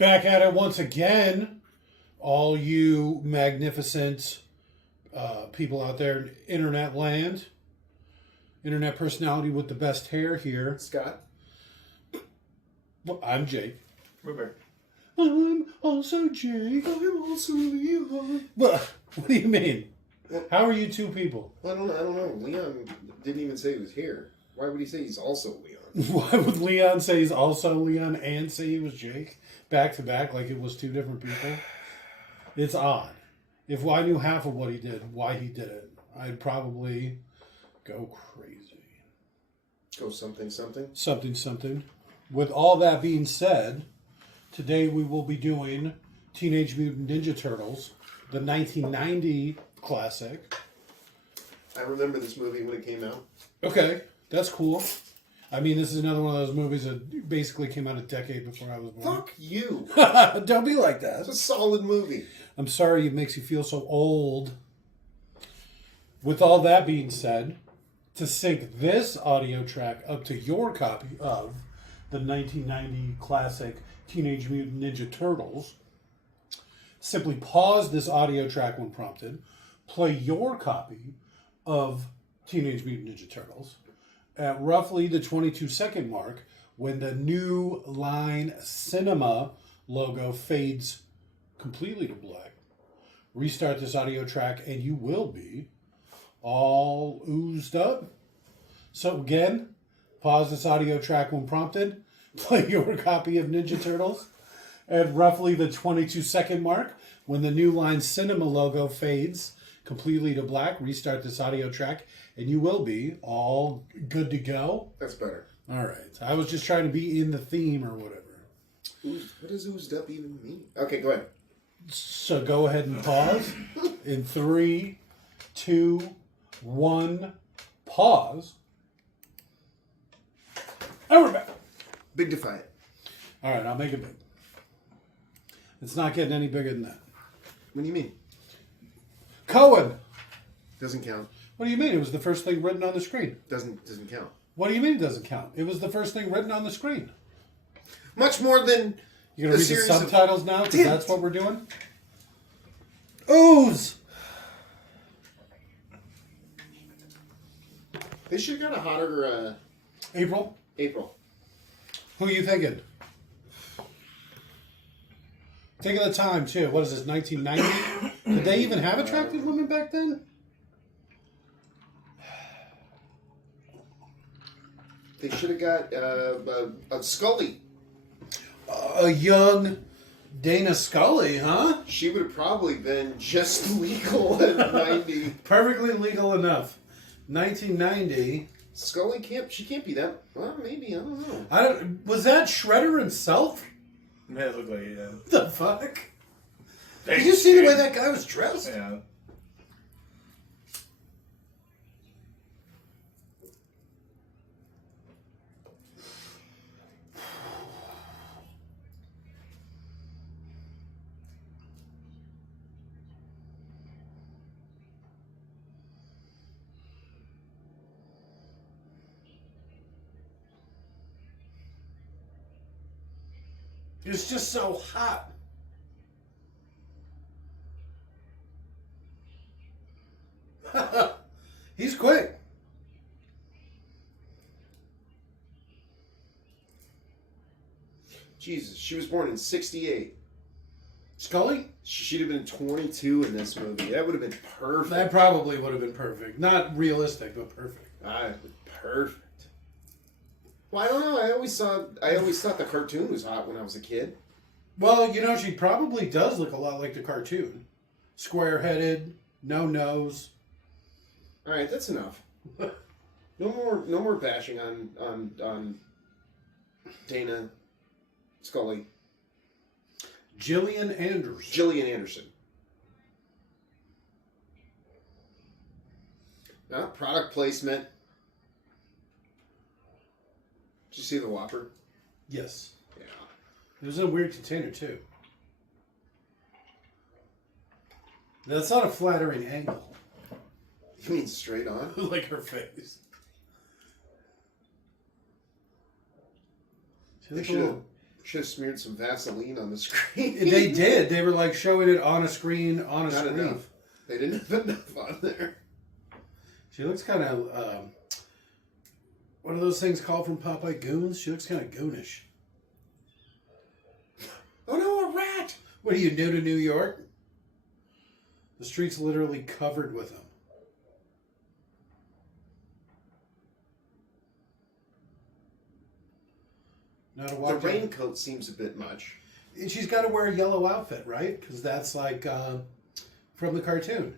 Back at it once again, all you magnificent people out there in internet land, internet personality with the best hair here. Scott. Well, I'm Jake. Robert. I'm also Jake. I'm also Leon. What do you mean? How are you two people? I don't know. Leon didn't even say he was here. Why would he say he's also Leon? Why would Leon say he's also Leon and say he was Jake? Back to back, like it was two different people? It's odd. If I knew half of what he did, why he did it, I'd probably go crazy. Go something. Something. With all that being said, today we will be doing Teenage Mutant Ninja Turtles, the 1990 classic. I remember this movie when it came out. Okay, that's cool. I mean, this is another one of those movies that basically came out a decade before I was born. Fuck you. Don't be like that. It's a solid movie. I'm sorry it makes you feel so old. With all that being said, to sync this audio track up to your copy of the 1990 classic Teenage Mutant Ninja Turtles, simply pause this audio track when prompted, play your copy of Teenage Mutant Ninja Turtles at roughly the 22-second mark when the New Line Cinema logo fades completely to black. Restart this audio track and you will be all oozed up. So again, pause this audio track when prompted, play your copy of Ninja Turtles at roughly the 22-second mark when the New Line Cinema logo fades completely to black. Restart this audio track and you will be all good to go. That's better. All right. I was just trying to be in the theme or whatever. What does oozed up even mean? Okay, go ahead. So go ahead and pause. In 3, 2, 1, pause. And we're back. Big Defiant. All right, I'll make it big. It's not getting any bigger than that. What do you mean? Cohen. Doesn't count. What do you mean? It was the first thing written on the screen. Doesn't count. What do you mean it doesn't count? It was the first thing written on the screen. Much more than You're going to read the subtitles now? Because Damn. that's what we're doing? Ooze! They should have got a hotter April? April. Who are you thinking? Think of the time, too. What is this, 1990? Did they even have attractive women back then? They should have got a Scully. A young Dana Scully, huh? She would have probably been just legal at 90. Perfectly legal enough. 1990. Scully can't be that. Well, maybe, I don't know. Was that Shredder himself? Yeah, it looked like it, yeah. The fuck? Did you see the way that guy was dressed? Yeah. It's just so hot. He's quick. Jesus, she was born in 68. Scully? She'd have been 22 in this movie. That would have been perfect. That probably would have been perfect. Not realistic, but perfect. Perfect. Well, I don't know. I always thought the cartoon was hot when I was a kid. Well, you know, she probably does look a lot like the cartoon. Square-headed, no nose. All right, that's enough. No more bashing on Dana Scully. Gillian Anderson. Gillian Anderson. Product placement. Did you see the Whopper? Yes. Yeah. It was in a weird container, too. That's not a flattering angle. You mean straight on? Like her face. They should Should have smeared some Vaseline on the screen. They did. They were like showing it on a screen, Not enough. They didn't have enough on there. She looks kind of, what are those things called from Popeye? Goons? She looks kind of goonish. Oh no, a rat! What are you, new to New York? The street's literally covered with them. Now to The walk down- raincoat seems a bit much. And she's got to wear a yellow outfit, right? Because that's like from the cartoon.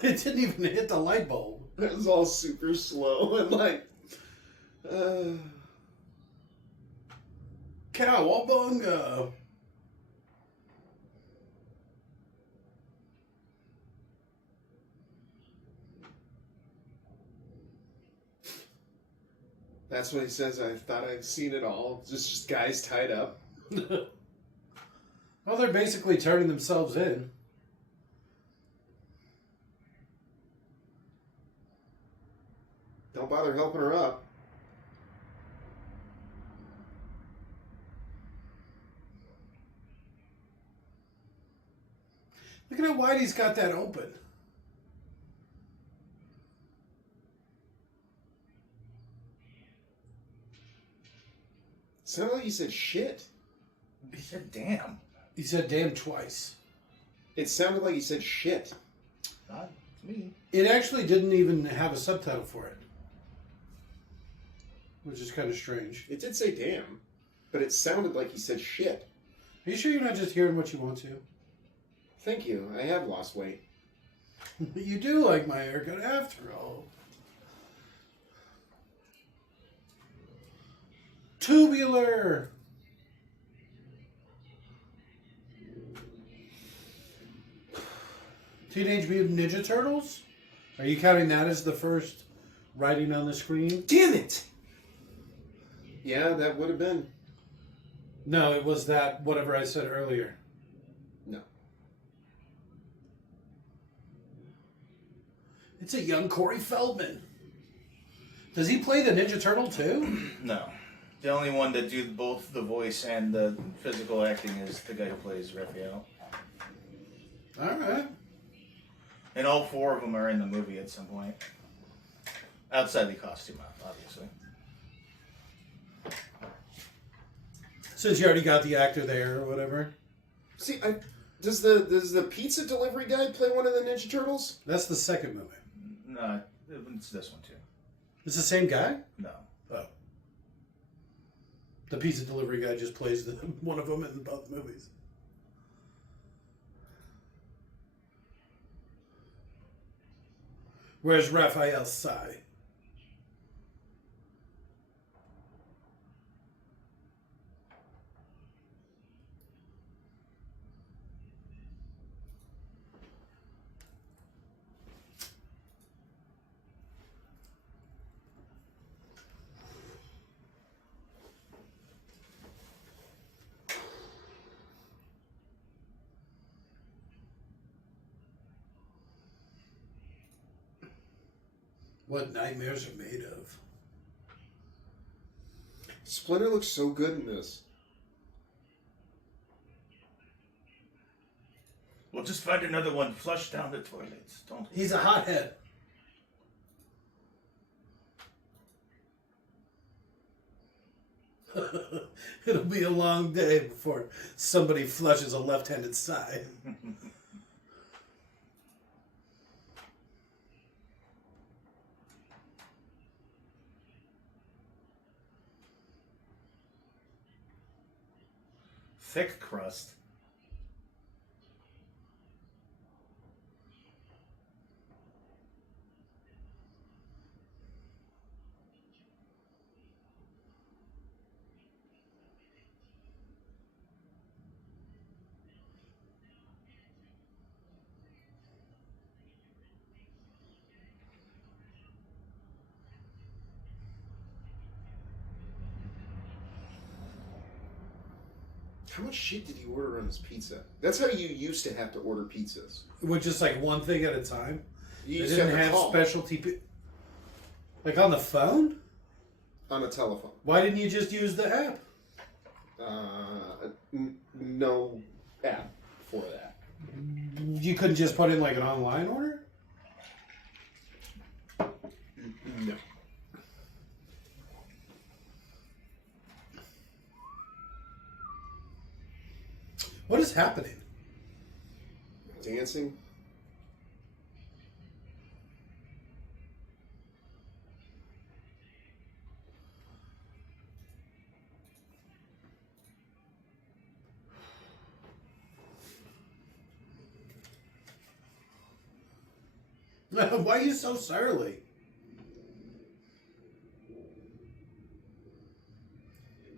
It didn't even hit the light bulb. It was all super slow and like... Cowabunga! That's what he says. I thought I'd seen it all. Just guys tied up. Well, they're basically turning themselves in. Don't bother helping her up. Look at how wide he's got that open. Sounded like you said shit. He said, damn. He said damn twice. It sounded like he said shit. Not me. It actually didn't even have a subtitle for it. Which is kind of strange. It did say damn, but it sounded like he said shit. Are you sure you're not just hearing what you want to? Thank you. I have lost weight. You do like my haircut after all. Tubular! Teenage Mutant Ninja Turtles? Are you counting that as the first writing on the screen? Damn it! Yeah, that would have been. No, it was that whatever I said earlier. No. It's a young Corey Feldman. Does he play the Ninja Turtle too? No. The only one that do both the voice and the physical acting is the guy who plays Raphael. Alright. And all four of them are in the movie at some point. Outside the costume, obviously. Since you already got the actor there or whatever. See, does the pizza delivery guy play one of the Ninja Turtles? That's the second movie. No, it's this one too. It's the same guy? No. Oh. The pizza delivery guy just plays one of them in both movies. Where's Raphael Sai? What nightmares are made of. Splinter looks so good in this. We'll just find another one flushed down the toilets, don't we? He's a hothead. It'll be a long day before somebody flushes a left-handed side. Thick crust. How much shit did he order on his pizza? That's how you used to have to order pizzas. With just like one thing at a time. You They used didn't to have call specialty. Like on the phone? on a telephone. Why didn't you just use the app? No app for that. You couldn't just put in like an online order? No. What is happening? Dancing? Why are you so surly?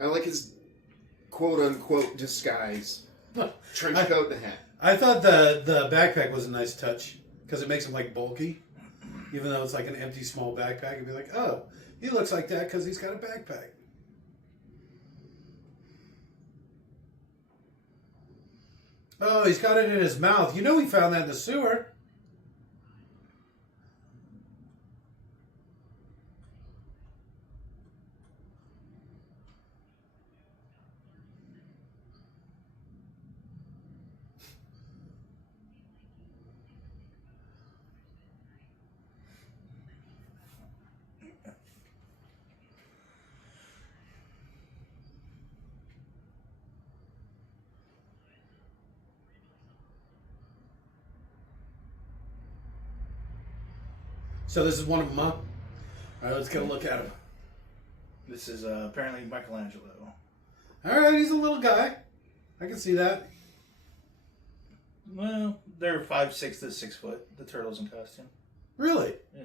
I like his quote-unquote disguise. Trench coat and a hat. I thought the backpack was a nice touch because it makes him like bulky, even though it's like an empty small backpack. You'd be like, oh, he looks like that because he's got a backpack. Oh, he's got it in his mouth. You know he found that in the sewer. So this is one of them, huh? All right, let's get a look at him. This is apparently Michelangelo. All right, he's a little guy. I can see that. Well, they're 5'6" to 6 foot. The turtles in costume. Really? Yeah.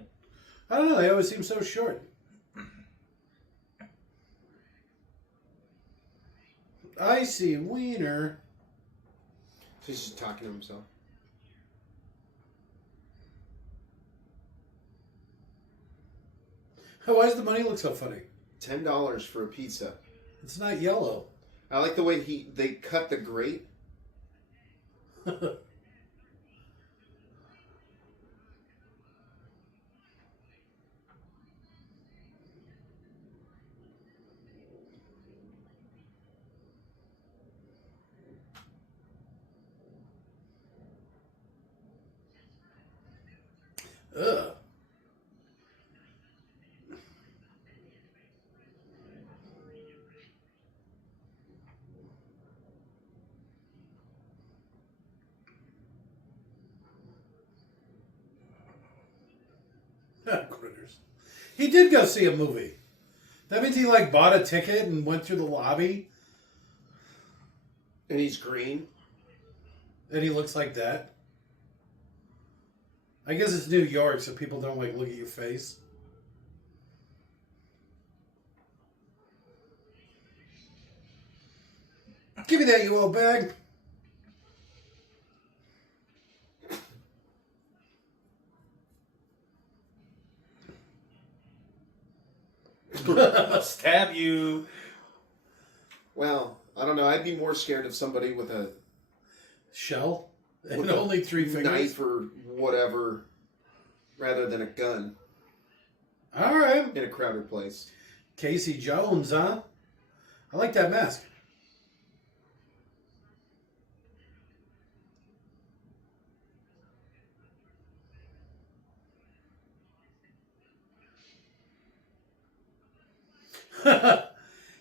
I don't know. They always seem so short. I see wiener. So he's just talking to himself. Why does the money look so funny? $10 for a pizza. It's not yellow. I like the way they cut the grate. Ugh. Critters. He did go see a movie. That means he like bought a ticket and went through the lobby. And he's green. And he looks like that. I guess it's New York, so people don't like look at your face. Give me that, you old bag. I'll stab you. Well, I don't know. I'd be more scared of somebody with a Shell? And with only a 3 fingers? knife or whatever, rather than a gun Alright. in a crowded place. Casey Jones, huh? I like that mask.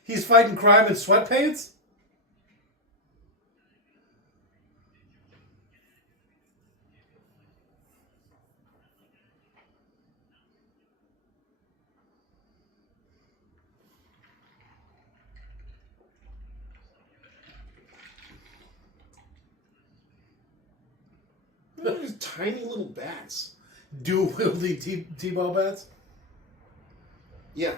He's fighting crime in sweatpants? Those tiny little bats. Dual wielding T-ball bats? Yeah.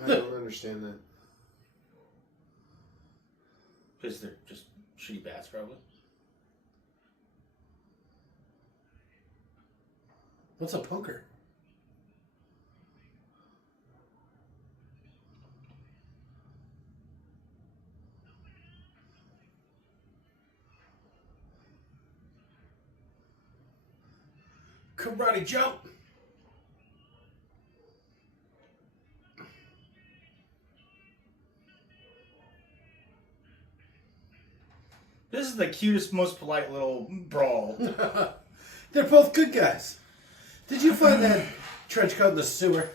I don't understand that. Because they're just shitty bats, probably. What's a punker? Karate jump. This is the cutest, most polite little brawl. They're both good guys. Did you find that trench coat in the sewer?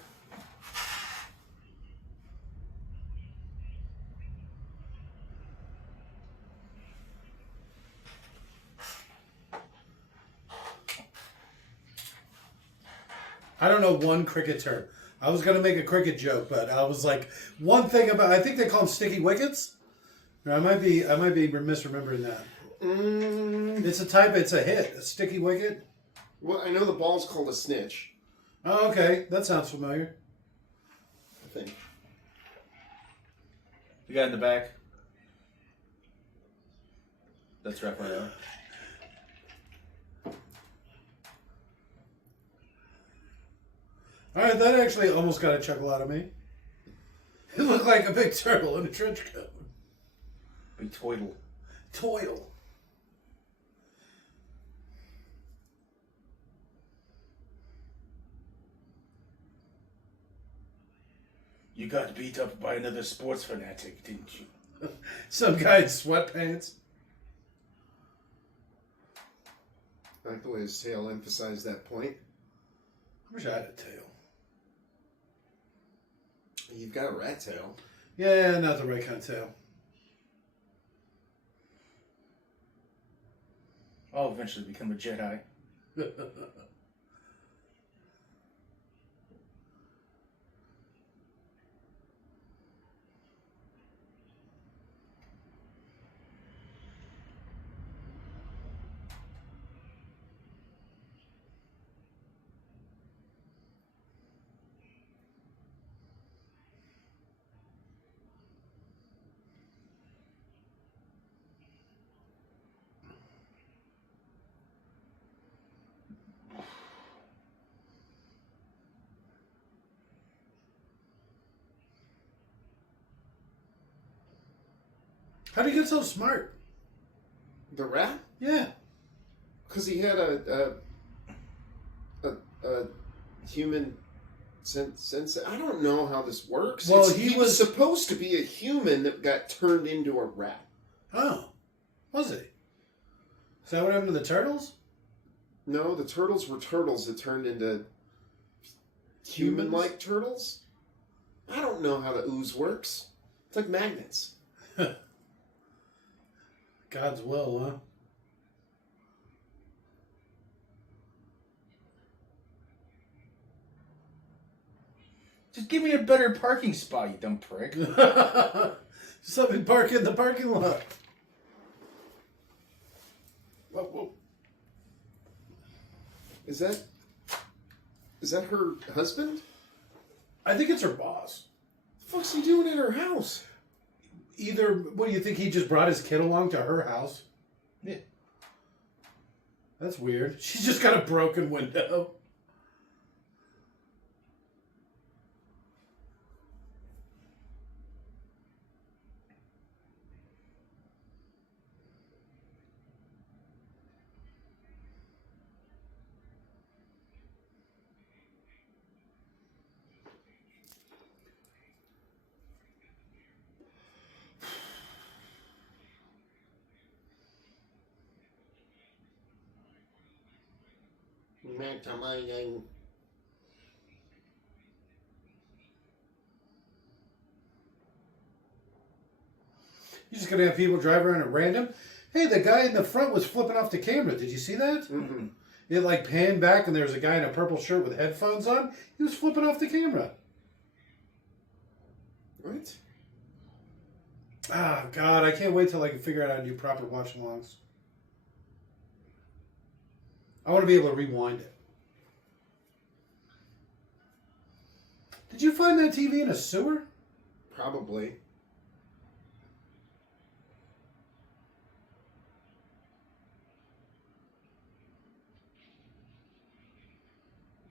I don't know one cricket term. I was going to make a cricket joke, but I was like, one thing about, I think they call them sticky wickets. I might be misremembering that. It's a hit, a sticky wicket. Well, I know the ball's called a snitch. Oh, okay. That sounds familiar. I think. The guy in the back. That's Raphael. All right, that actually almost got a chuckle out of me. It looked like a big turtle in a trench coat. Big toidle. Toil. You got beat up by another sports fanatic, didn't you? Some guy in sweatpants. I like the way his tail emphasized that point. I wish I had a tail. You've got a rat tail. Yeah, not the right kind of tail. I'll eventually become a Jedi. How do you get so smart? The rat? Yeah. Because he had a human sense. I don't know how this works. Well, he was supposed to be a human that got turned into a rat. Oh. Was he? Is that what happened to the turtles? No, the turtles were turtles that turned into human-like turtles. I don't know how the ooze works. It's like magnets. God's will, huh? Just give me a better parking spot, you dumb prick. Somebody park in the parking lot. Whoa, whoa. Is that her husband? I think it's her boss. What the fuck's he doing at her house? Either, what do you think, he just brought his kid along to her house? Yeah. That's weird. She's just got a broken window. You're just going to have people drive around at random? Hey, the guy in the front was flipping off the camera. Did you see that? Mm-hmm. It like panned back and there was a guy in a purple shirt with headphones on. He was flipping off the camera. What? Ah, God, I can't wait till I can figure out how to do proper watch-alongs. I want to be able to rewind it. Did you find that TV in a sewer? Probably.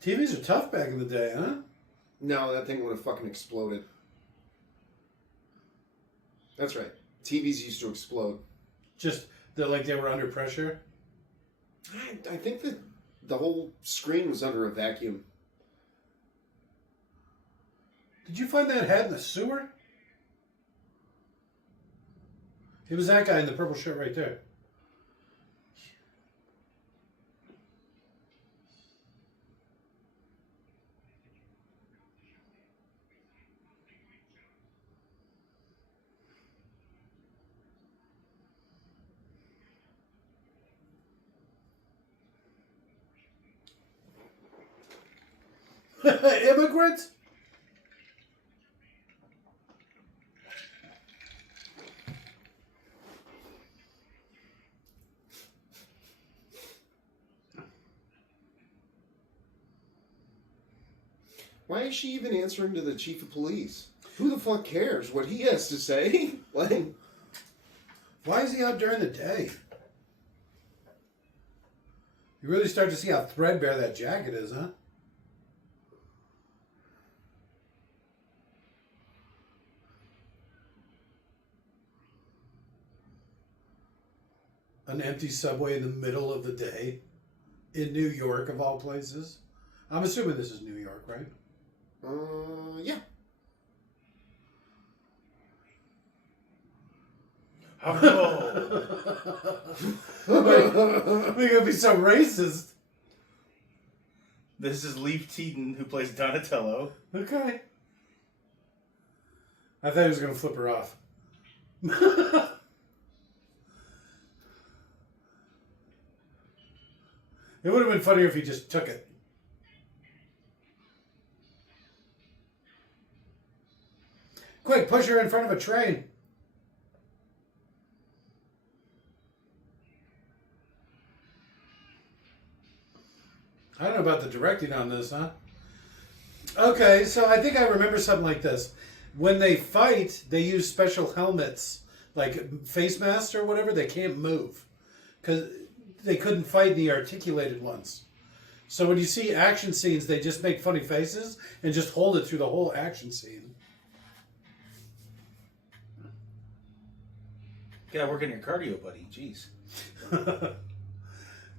TVs are tough back in the day, huh? No, that thing would have fucking exploded. That's right. TVs used to explode. Just like they were under pressure? I think that the whole screen was under a vacuum. Did you find that hat in the sewer? It was that guy in the purple shirt right there. Immigrants? Why is she even answering to the chief of police? Who the fuck cares what he has to say? Like, why is he out during the day? You really start to see how threadbare that jacket is, huh? An empty subway in the middle of the day in New York, of all places. I'm assuming this is New York, right? Yeah. Oh, We're gonna be so racist. this is Leaf Teaton, who plays Donatello. Okay. I thought he was gonna flip her off. It would have been funnier if he just took it. Quick, push her in front of a train. I don't know about the directing on this, huh? Okay, so I think I remember something like this. When they fight, they use special helmets, like face masks or whatever. They can't move because they couldn't fight the articulated ones. So when you see action scenes, they just make funny faces and just hold it through the whole action scene. Gotta work on your cardio, buddy. Jeez.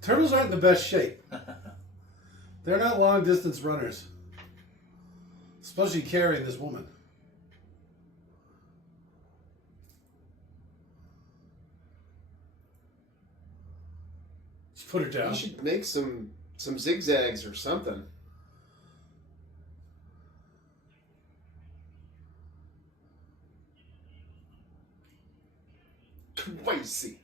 Turtles aren't in the best shape. They're not long distance runners. Especially carrying this woman. Just put her down. You should make some zigzags or something. Crazy.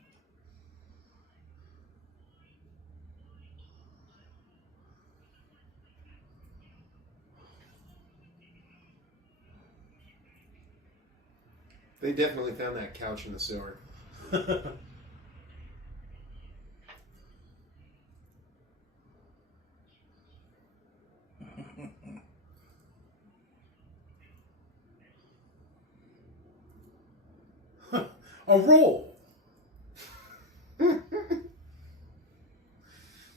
They definitely found that couch in the sewer. A roll. What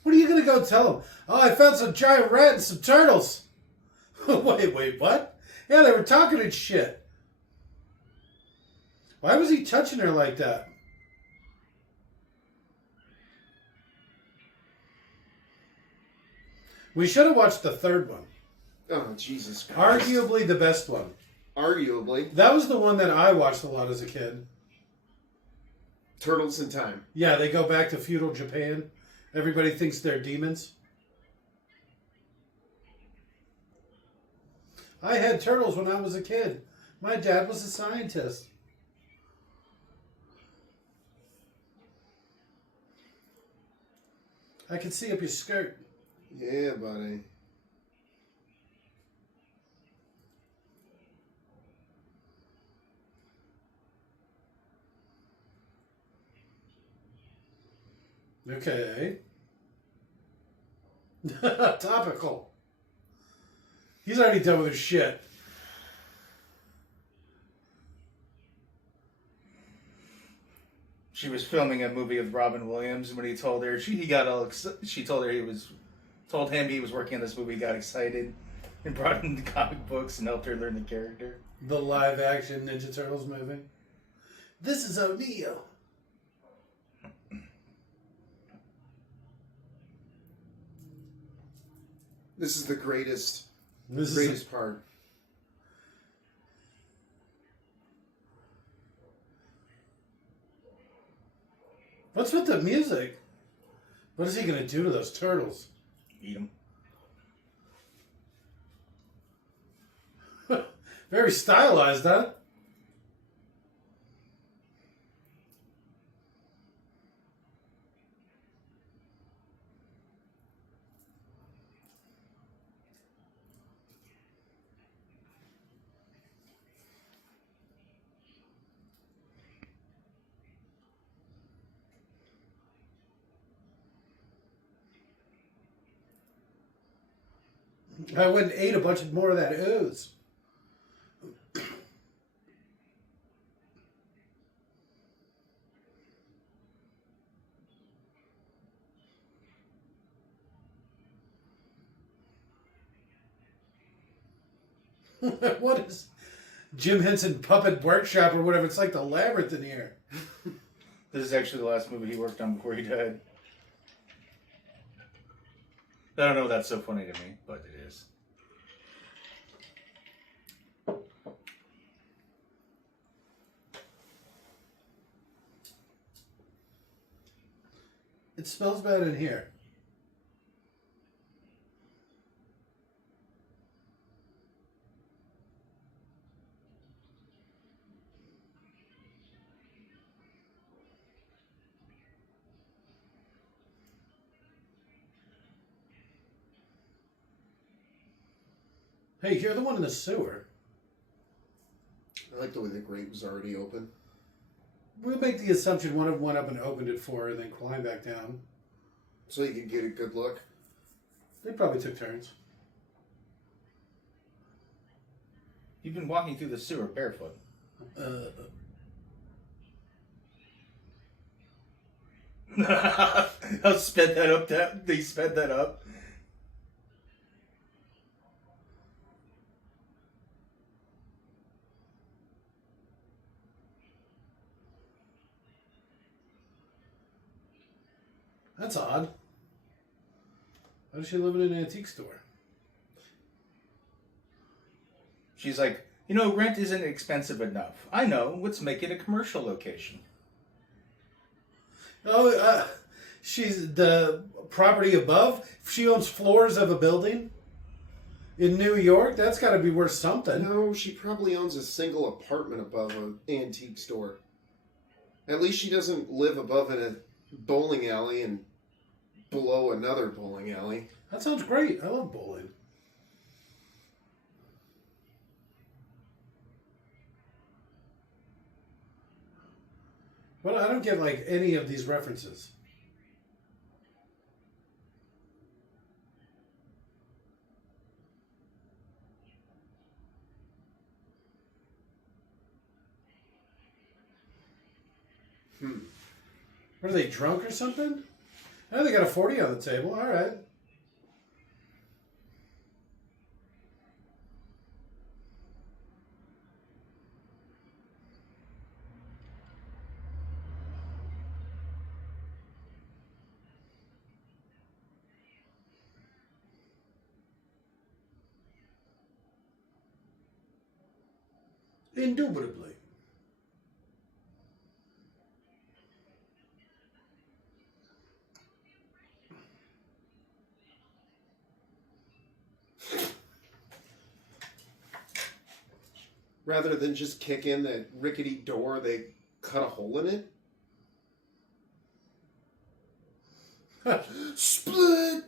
are you going to go tell them? Oh, I found some giant rat and some turtles. Wait, what? Yeah, they were talking and shit. Why was he touching her like that? We should have watched the third one. Oh, Jesus Christ. Arguably the best one. Arguably. That was the one that I watched a lot as a kid. Turtles in Time. Yeah, they go back to feudal Japan. Everybody thinks they're demons. I had turtles when I was a kid. My dad was a scientist. I can see up your skirt. Yeah, buddy. Okay. Topical. He's already done with his shit. She was filming a movie with Robin Williams when he told her she told her he was told him he was working on this movie, got excited, and brought him the comic books and helped her learn the character. The live action Ninja Turtles movie. This is O'Neill. This is the greatest part. What's with the music? What is he going to do to those turtles? Eat them. Very stylized, huh? I went and ate a bunch more of that ooze. What is Jim Henson Puppet Workshop or whatever? It's like the labyrinth in here. This is actually the last movie he worked on before he died. I don't know if that's so funny to me, but it is. It smells bad in here. Hey, you're the one in the sewer. I like the way the grate was already open. We'll make the assumption one of them went up and opened it for her and then climbed back down. So you could get a good look. They probably took turns. You've been walking through the sewer barefoot. I'll sped that up. They sped that up. That's odd. Why does she live in an antique store? She's like, rent isn't expensive enough. I know. Let's make it a commercial location. Oh, she's the property above. She owns floors of a building in New York. That's got to be worth something. No, she probably owns a single apartment above an antique store. At least she doesn't live above in a bowling alley and below another bowling alley. That sounds great. I love bowling. But I don't get any of these references. Are they drunk or something? Oh, they got a 40 on the table. All right. Indubitably. Rather than just kick in that rickety door, they cut a hole in it. Splinter!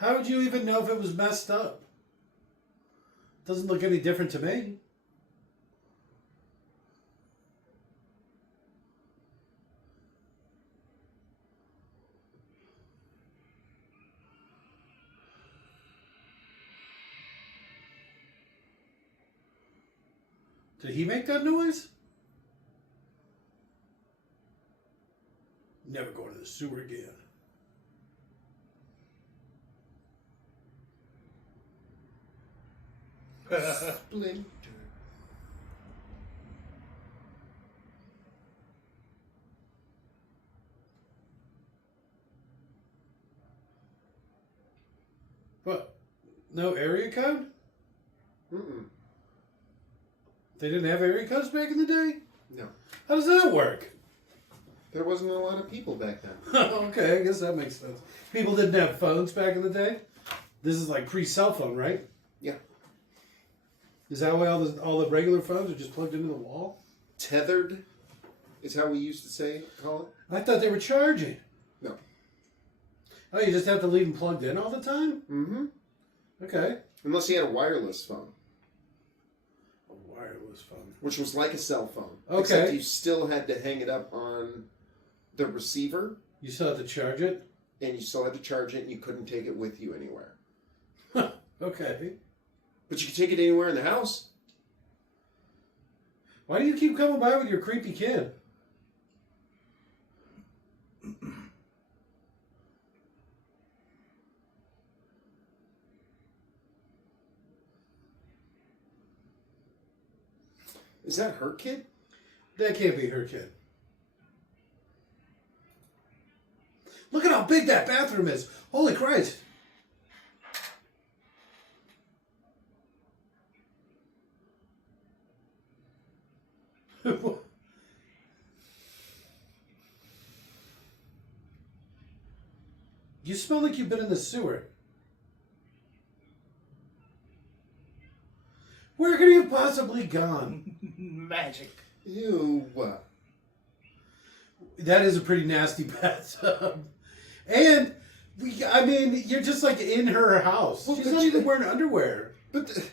How would you even know if it was messed up? Doesn't look any different to me. Did he make that noise? Never going to the sewer again. Splinter. What? No area code? Mm-mm. They didn't have area codes back in the day? No. How does that work? There wasn't a lot of people back then. Okay, I guess that makes sense. People didn't have phones back in the day? This is like pre-cell phone, right? Yeah. Is that why all the regular phones are just plugged into the wall? Tethered is how we used to call it. I thought they were charging. No. Oh, you just have to leave them plugged in all the time? Mm-hmm. Okay. Unless you had a wireless phone. A wireless phone. Which was like a cell phone. Okay. Except you still had to hang it up on the receiver. You still have to charge it? And you still had to charge it, and you couldn't take it with you anywhere. Okay. But you could take it anywhere in the house. Why do you keep coming by with your creepy kid? Is that her kid? That can't be her kid. Look at how big that bathroom is. Holy Christ. You smell like you've been in the sewer. Where could you have possibly gone? Magic. Ew. That is a pretty nasty bathtub. And, you're just like in her house. Well, She's but not you- even wearing underwear. But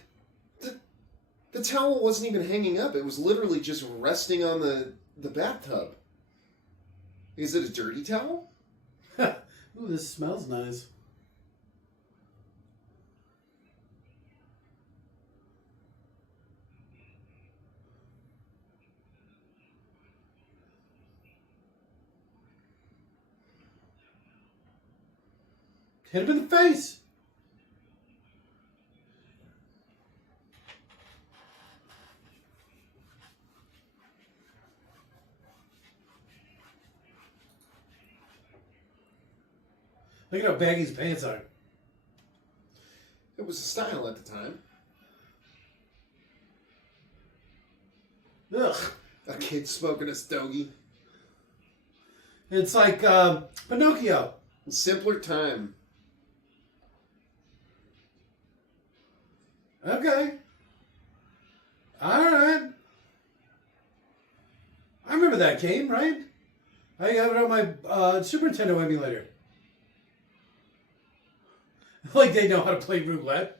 the towel wasn't even hanging up. It was literally just resting on the bathtub. Is it a dirty towel? Ooh, this smells nice. Hit him in the face. Look at how baggy his pants are. It was a style at the time. Ugh. A kid smoking a stogie. It's like Pinocchio. Simpler time. Okay. Alright. I remember that game, right? I got it on my Super Nintendo emulator. Like they know how to play roulette.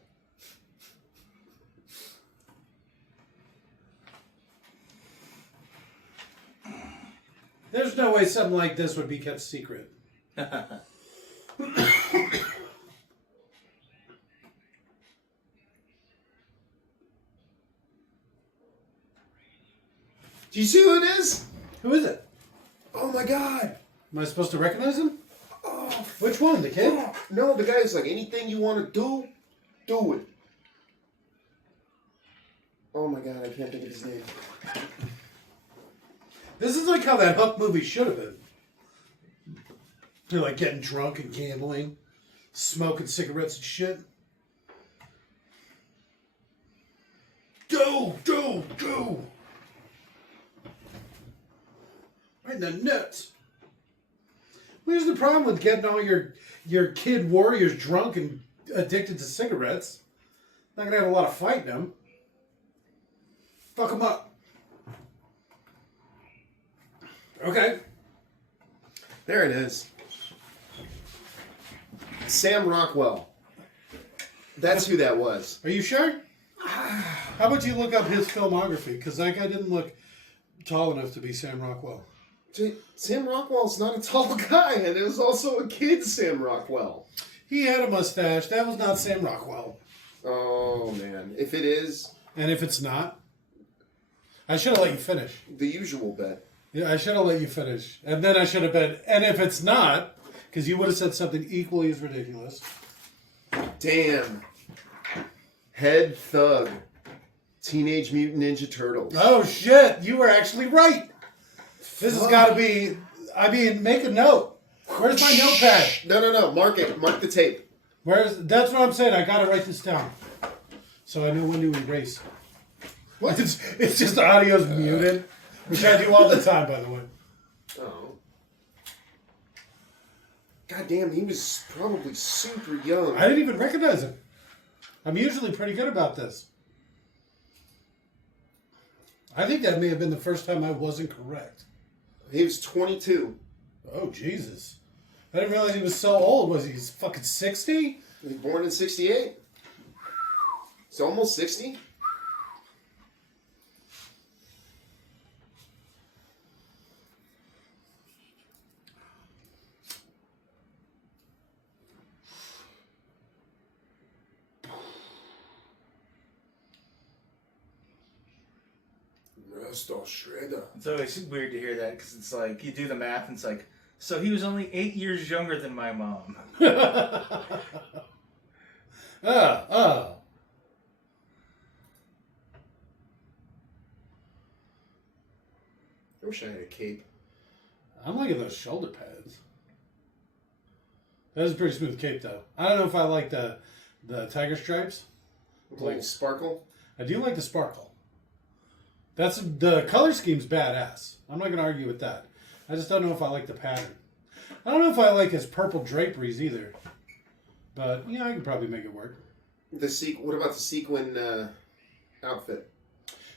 There's no way something like this would be kept secret. Do you see who it is? Who is it? Oh my god. Am I supposed to recognize him? Oh, Which one? The kid? no, the guy's like, anything you want to do it. Oh my god, I can't think of his name. This is like how that Hook movie should have been. They're like getting drunk and gambling, smoking cigarettes and shit. Go! Right in the nuts. Here's the problem with getting all your kid warriors drunk and addicted to cigarettes. Not gonna have a lot of fighting them. Fuck them up. Okay. There it is. Sam Rockwell. That's who that was. Are you sure? How about you look up his filmography? Because that guy didn't look tall enough to be Sam Rockwell. Sam Rockwell's not a tall guy, and it was also a kid Sam Rockwell. He had a mustache. That was not Sam Rockwell. Oh, man. If it is... And if it's not, I should have let you finish. The usual bet. Yeah, I should have let you finish. And then I should have been, and if it's not, because you would have said something equally as ridiculous. Damn. Head Thug. Teenage Mutant Ninja Turtles. Oh, shit. You were actually right. This has got to be... I mean, make a note. Where's my notepad? No. Mark it. Mark the tape. That's what I'm saying. I got to write this down. So I know when to erase. What? It's just the audio's muted. Which I do all the time, by the way. Oh. God damn, he was probably super young. I didn't even recognize him. I'm usually pretty good about this. I think that may have been the first time I wasn't correct. He was 22. Oh, Jesus. I didn't realize he was so old. Was he fucking 60? He was born in 68. He's almost 60. Shredder. It's always weird to hear that because it's like you do the math and it's like, so he was only 8 years younger than my mom. I wish I had a cape. I'm liking those shoulder pads. That is a pretty smooth cape, though. I don't know if I like the tiger stripes. Like sparkle. I do like the sparkle. That's the color scheme's badass. I'm not going to argue with that. I just don't know if I like the pattern. I don't know if I like his purple draperies either. But yeah, I can probably make it work. What about the sequin outfit?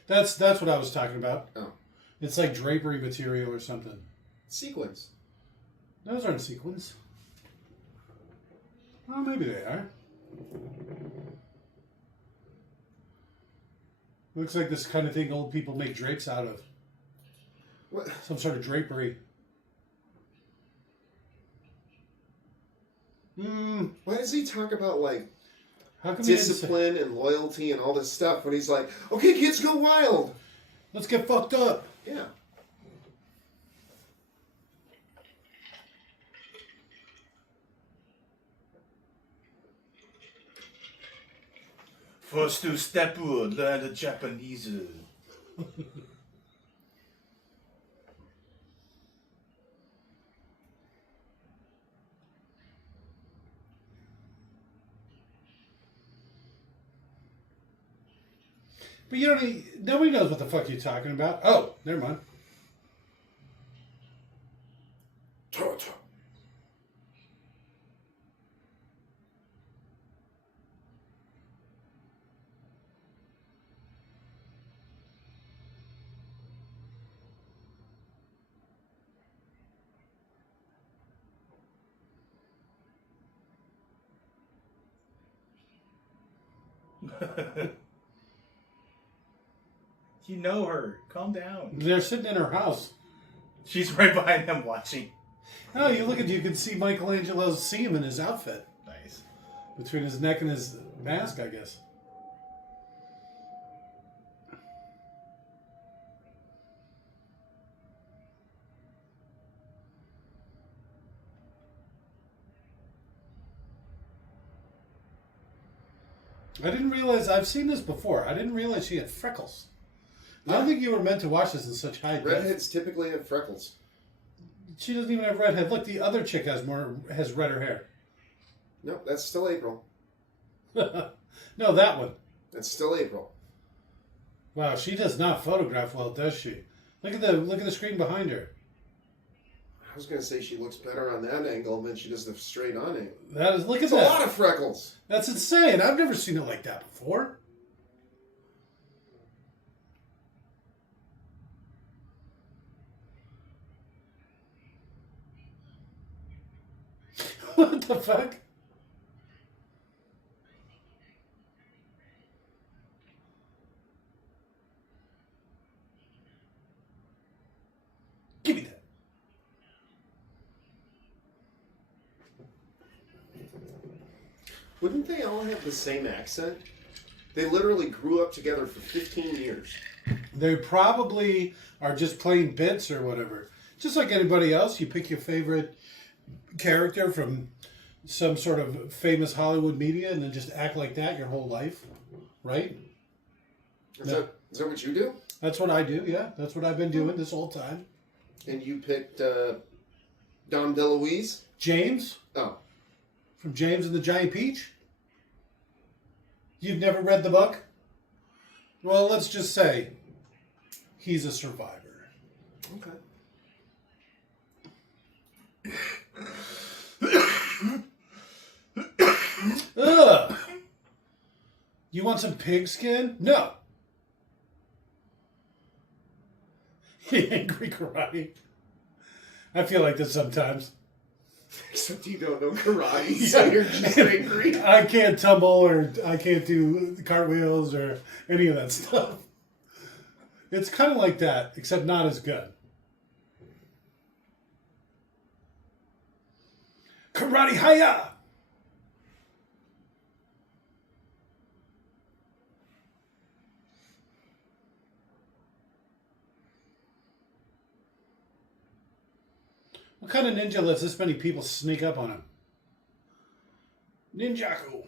That's what I was talking about. Oh, It's like drapery material or something. sequins. Those aren't sequins. Well, maybe they are. Looks like this kind of thing old people make drapes out of. What? Some sort of drapery. Why does he talk about like How come discipline and loyalty and all this stuff when he's like, okay, kids, go wild. Let's get fucked up. Yeah. First to step wood, learn the Japanese. But you don't need, nobody knows what the fuck you're talking about. Oh, never mind. You know her. Calm down. They're sitting in her house. She's right behind him watching. Oh, you look at you can see Michelangelo's seam in his outfit. Nice. Between his neck and his mask, I guess. I didn't realize, I've seen this before. I didn't realize she had freckles. I don't think you were meant to watch this in such high def. Redheads typically have freckles. She doesn't even have redhead. Look, the other chick has redder hair. Nope, that's still April. No, that one. That's still April. Wow, she does not photograph well, does she? Look at the screen behind her. I was going to say she looks better on that angle than she does the straight on angle. Look at That's that. a lot of freckles. That's insane. I've never seen it like that before. What the fuck? Give me that. Wouldn't they all have the same accent? They literally grew up together for 15 years. They probably are just playing bits or whatever. Just like anybody else, you pick your favorite character from some sort of famous Hollywood media and then just act like that your whole life. right? Is that what you do? That's what I do, yeah. That's what I've been doing this whole time. And you picked Dom DeLuise? James? Oh. From James and the Giant Peach? You've never read the book? Well, let's just say he's a survivor. Okay. Ugh! You want some pig skin? No. Angry karate. I feel like this sometimes. Except you don't know karate, so you're just angry. I can't tumble or I can't do cartwheels or any of that stuff. It's kind of like that, except not as good. Karate Hiya! What kind of ninja lets this many people sneak up on him? Ninjaku.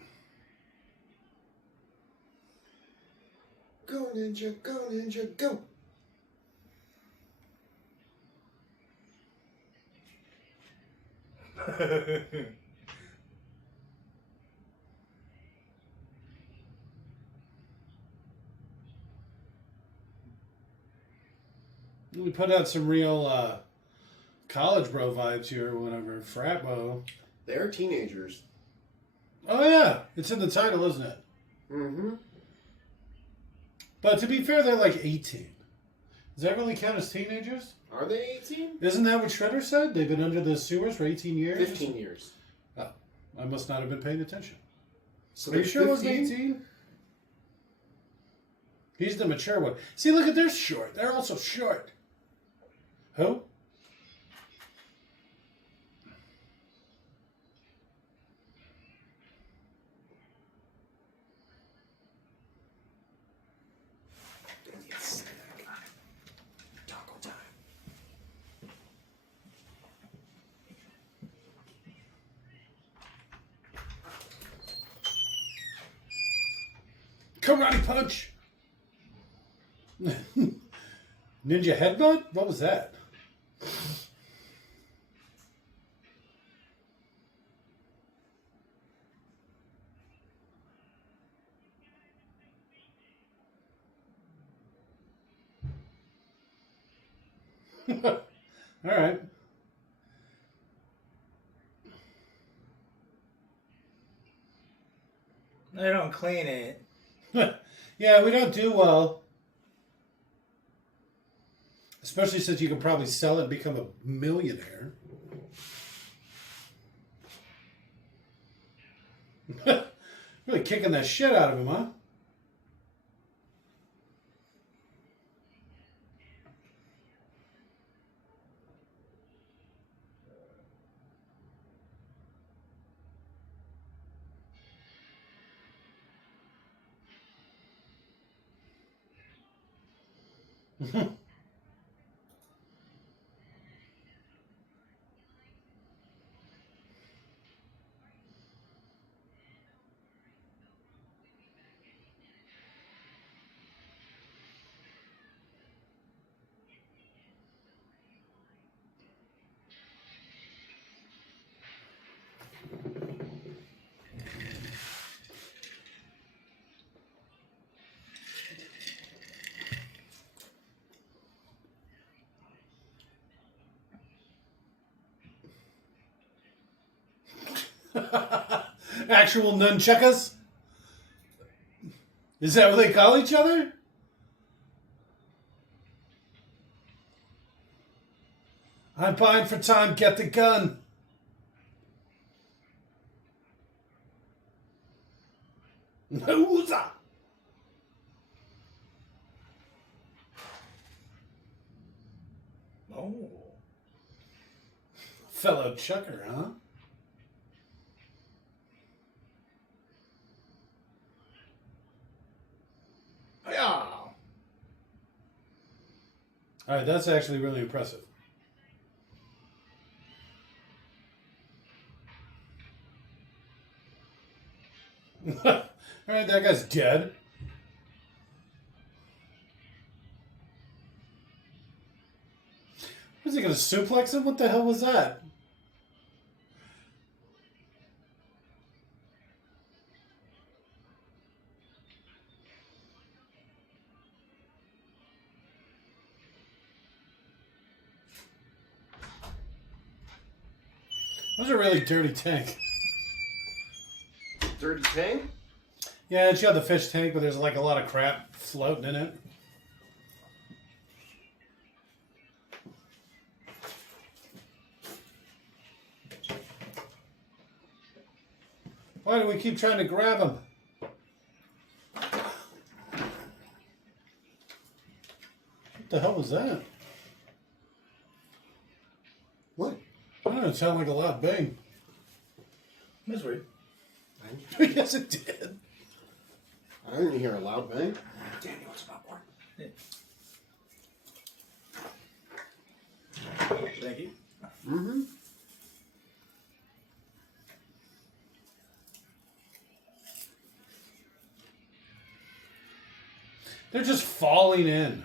Go, ninja, go. We put out some real college bro vibes here, whatever. Frat bro. They're teenagers. Oh, yeah. It's in the title, isn't it? Mm-hmm. But to be fair, they're like 18. Does that really count as teenagers? Are they 18? Isn't that what Shredder said? They've been under the sewers for 18 years? 15 years. Oh, I must not have been paying attention. So Are you sure 15? it wasn't 18? He's the mature one. See, look at their short. They're also short. Who? Taco time. Karate punch! Ninja headbutt? What was that? All right. They don't clean it. Yeah, we don't do well. Especially since you can probably sell it and become a millionaire. Really kicking that shit out of him, huh? Actual nunchuckers? Is that what they call each other? I'm buying for time, get the gun. Nooza. Oh. Fellow chucker, huh? Yeah. Alright, that's actually really impressive. Alright, that guy's dead. Was he going to suplex him? What the hell was that? That was a really dirty tank. Dirty tank? Yeah, it's got the fish tank, but there's like a lot of crap floating in it. Why do we keep trying to grab him? What the hell was that? What? I don't know, it sounded like a loud bang. That's weird. Yes, it did. I didn't hear a loud bang. Daniel, it's not working. Thank you. Mm-hmm. They're just falling in.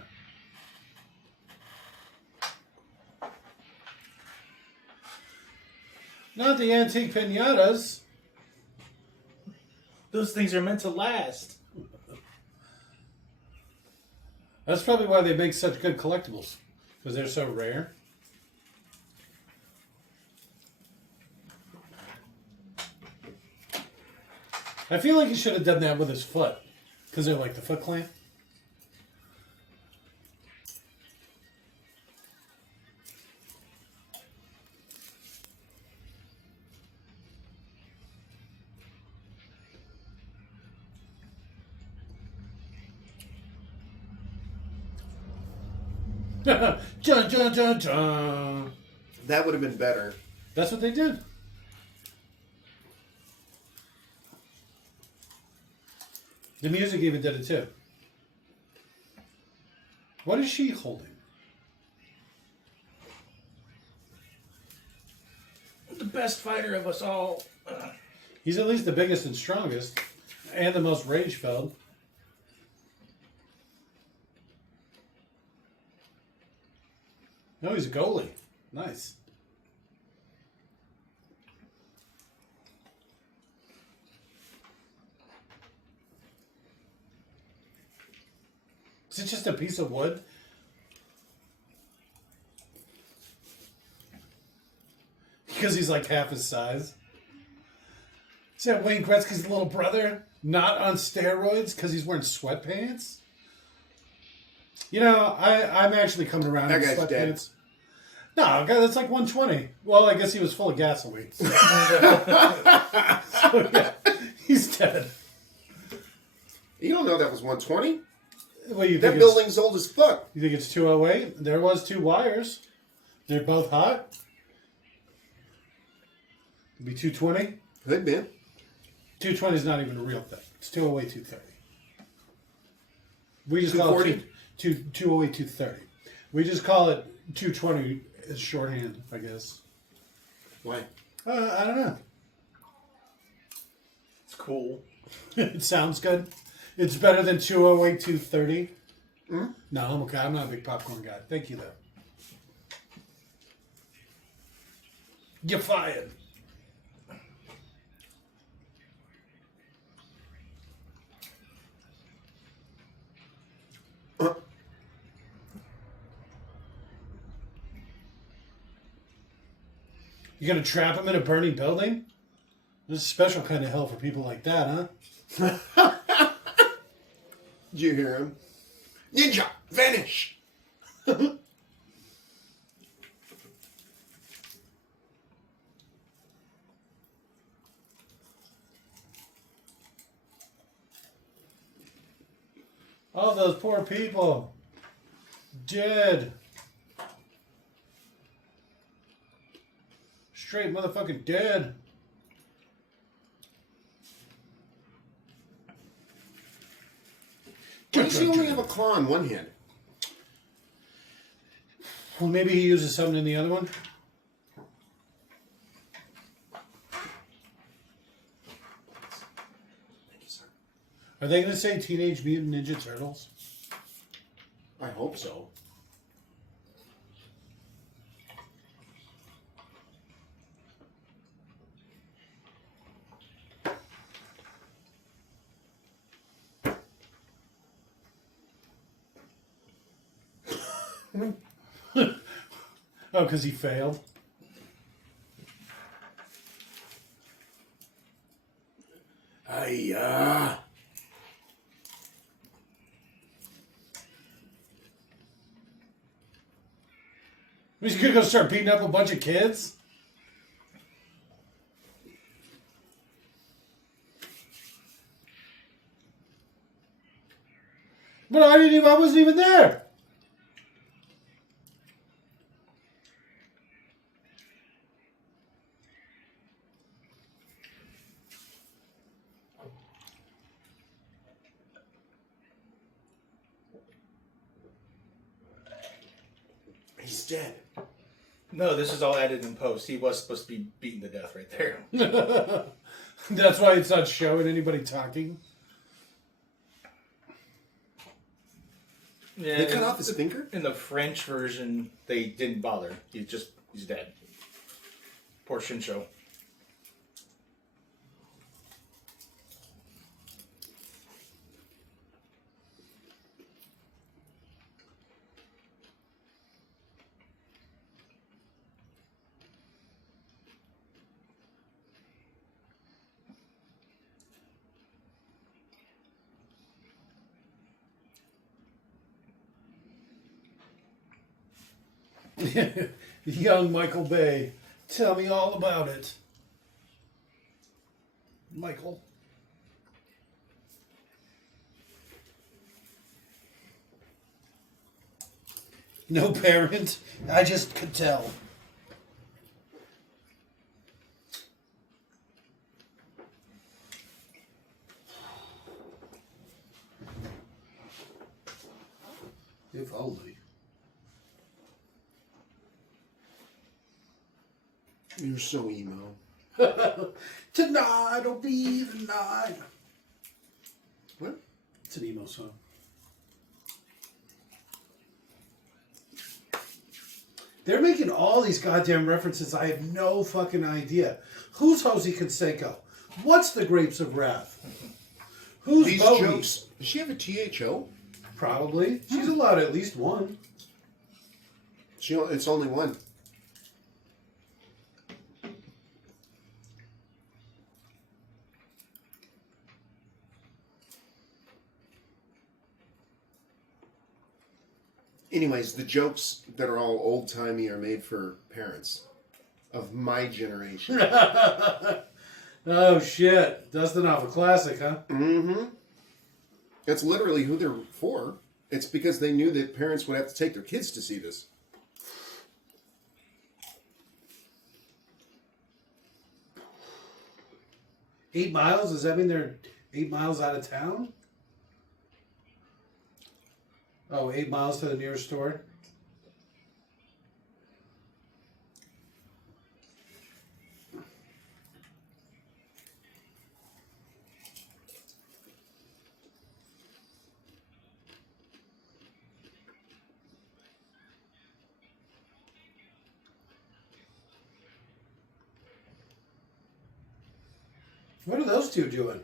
Not the antique pinatas. Those things are meant to last. That's probably why they make such good collectibles. Because they're so rare. I feel like he should have done that with his foot. Because they're like the Foot Clan. Dun, dun, dun, dun. That would have been better. That's what they did. The music even did it too. What is she holding? The best fighter of us all. He's at least the biggest and strongest. And the most rage-filled. No, he's a goalie. Nice. Is it just a piece of wood? Because he's like half his size. Is that Wayne Gretzky's little brother? Not on steroids because he's wearing sweatpants? You know, I'm actually coming around That to guy's sweatpants. dead. No, guy, that's like 120. Well, I guess he was full of gasoline. So, yeah, he's dead. You don't know that was 120? What, you That think building's old as fuck. You think it's 208? There was 2 wires. They're both hot. It'd be 220. Could be. 220 is not even a real thing. It's 208, 230. We just call it 208, 230. We just call it 220 as shorthand, I guess. Why? I don't know. It's cool. It sounds good. It's better than 208, 230. Mm-hmm. No, I'm okay. I'm not a big popcorn guy. Thank you, though. You're fired. You're going to trap him in a burning building? This is a special kind of hell for people like that, huh? Did you hear him? Ninja, vanish! All those poor people. Dead. Straight motherfucking dead. Why does he only have a claw on one hand? Well, maybe he uses something in the other one. Thank you, sir. Are they going to say Teenage Mutant Ninja Turtles? I hope so. Oh, because he failed? Hiya. He's gonna go start beating up a bunch of kids? But I wasn't even there. He's dead. No, this is all added in post. He was supposed to be beaten to death right there. That's why it's not showing anybody talking. Yeah, They cut off his finger? In the French version, they didn't bother. He's dead. Poor Shincho. Young Michael Bay. Tell me all about it. Michael. No parent. I just could tell. If only. You're so emo. Tonight'll be the night. What? It's an emo song. They're making all these goddamn references. I have no fucking idea. Who's Jose Canseco? What's the Grapes of Wrath? Who's These Bowie? jokes. Does she have a THO? Probably. She's allowed at least one. It's only one. Anyways, the jokes that are all old-timey are made for parents of my generation. Oh, shit. Dusting off a classic, huh? Mm-hmm. That's literally who they're for. It's because they knew that parents would have to take their kids to see this. $8 miles? Does that mean they're 8 miles out of town? Oh, 8 miles to the nearest store? What are those two doing?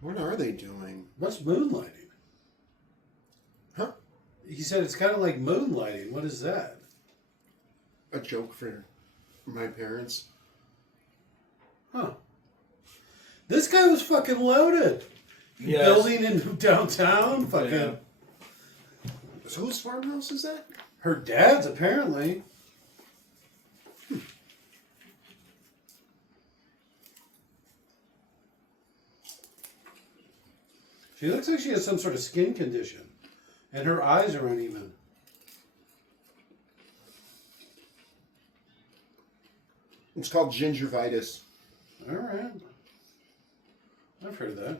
What are they doing? What's moonlighting? Huh? He said it's kind of like moonlighting. What is that? A joke for my parents. Huh. This guy was fucking loaded. Yes. Building in downtown. Fucking. Yeah. So whose farmhouse is that? Her dad's, apparently. She looks like she has some sort of skin condition. And her eyes are uneven. It's called gingivitis. Alright. I've heard of that.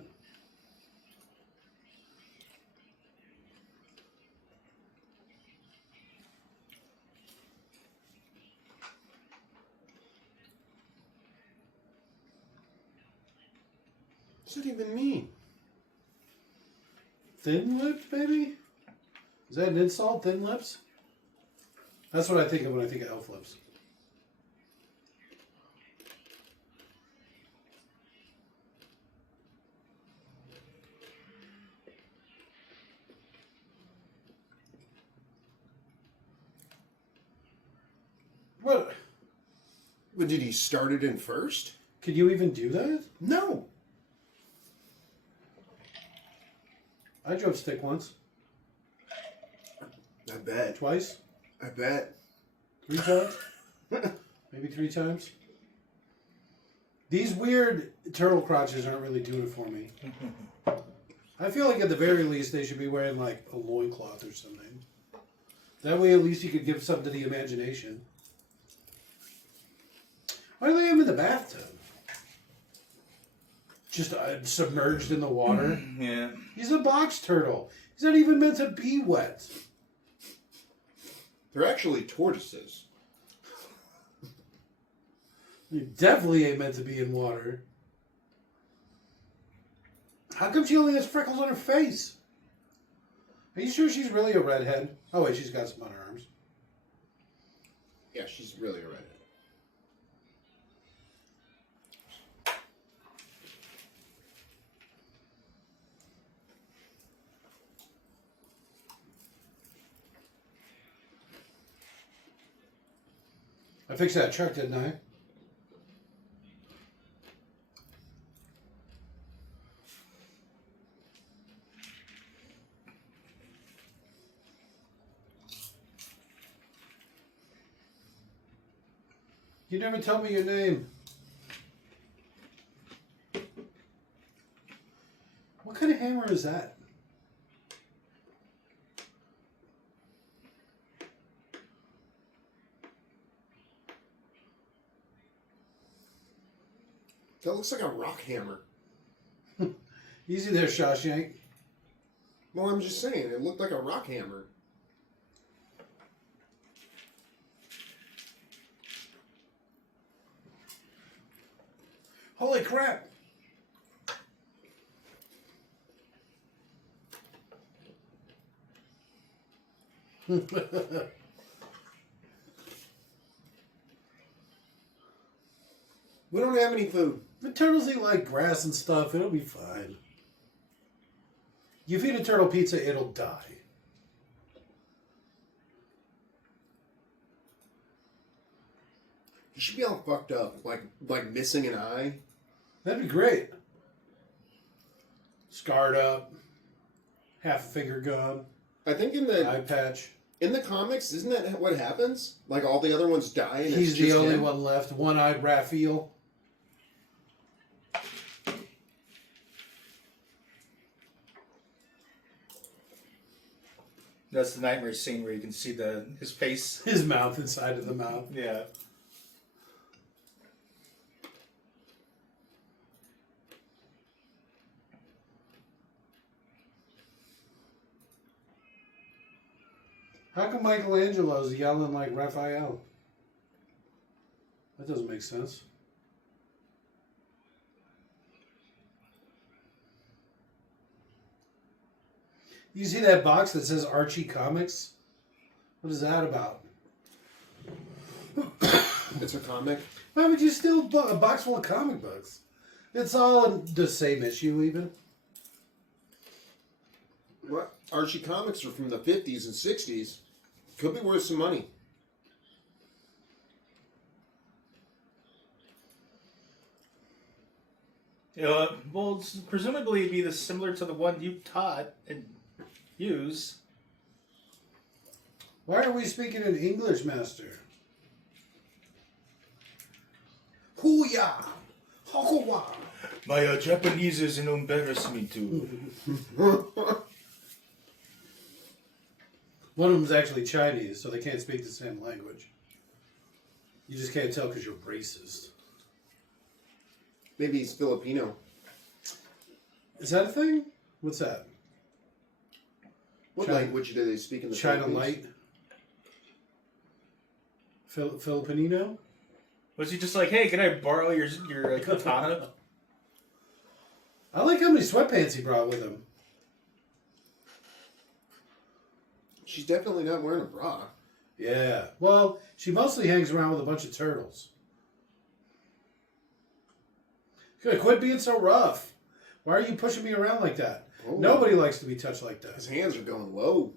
What's that even mean? Thin lipped, maybe? Is that an insult? Thin lips? That's what I think of when I think of elf lips. What? But did he start it in first? Could you even do that? No. I drove stick once. I bet. Twice? I bet. 3 times? Maybe 3 times? These weird turtle crotches aren't really doing it for me. I feel like at the very least they should be wearing like a loincloth or something. That way at least you could give something to the imagination. Why do they have him in the bathtub? Just submerged in the water? Yeah. He's a box turtle. He's not even meant to be wet. They're actually tortoises. He definitely ain't meant to be in water. How come she only has freckles on her face? Are you sure she's really a redhead? Oh wait, she's got some on her arms. Yeah, she's really a redhead. I fixed that truck, didn't I? You never tell me your name. What kind of hammer is that? That looks like a rock hammer. Easy there, Shawshank. Well, I'm just saying, it looked like a rock hammer. Holy crap! We don't have any food. The turtles eat like grass and stuff. It'll be fine. You feed a turtle pizza, it'll die. You should be all fucked up, like missing an eye. That'd be great. Scarred up. Half a finger gone. I think Eye patch. in the comics, isn't that what happens? Like all the other ones die, and He's it's the just only him? one left. One-eyed Raphael. That's the nightmare scene where you can see his face. His mouth inside of the mouth. Yeah. How come Michelangelo's yelling like Raphael? That doesn't make sense. You see that box that says Archie Comics? What is that about? It's a comic. Why would you steal a box full of comic books? It's all in the same issue, even. What? Archie comics are from the 50s and 60s. Could be worth some money. Well, presumably it'd be similar to the one you taught and use. Why are we speaking in English, Master? Hoo-ya! Ho-ho-wa! My Japanese is an embarrass me too. One of them's actually Chinese, so they can't speak the same language. You just can't tell because you're racist. Maybe he's Filipino. Is that a thing? What's that? What China- language do they speak in the China Philippines? Light? Filipino? Was he just like, hey, can I borrow your katana? I like how many sweatpants he brought with him. She's definitely not wearing a bra. Yeah. Well, she mostly hangs around with a bunch of turtles. Quit being so rough. Why are you pushing me around like that? Oh. Nobody likes to be touched like that. His hands are going low.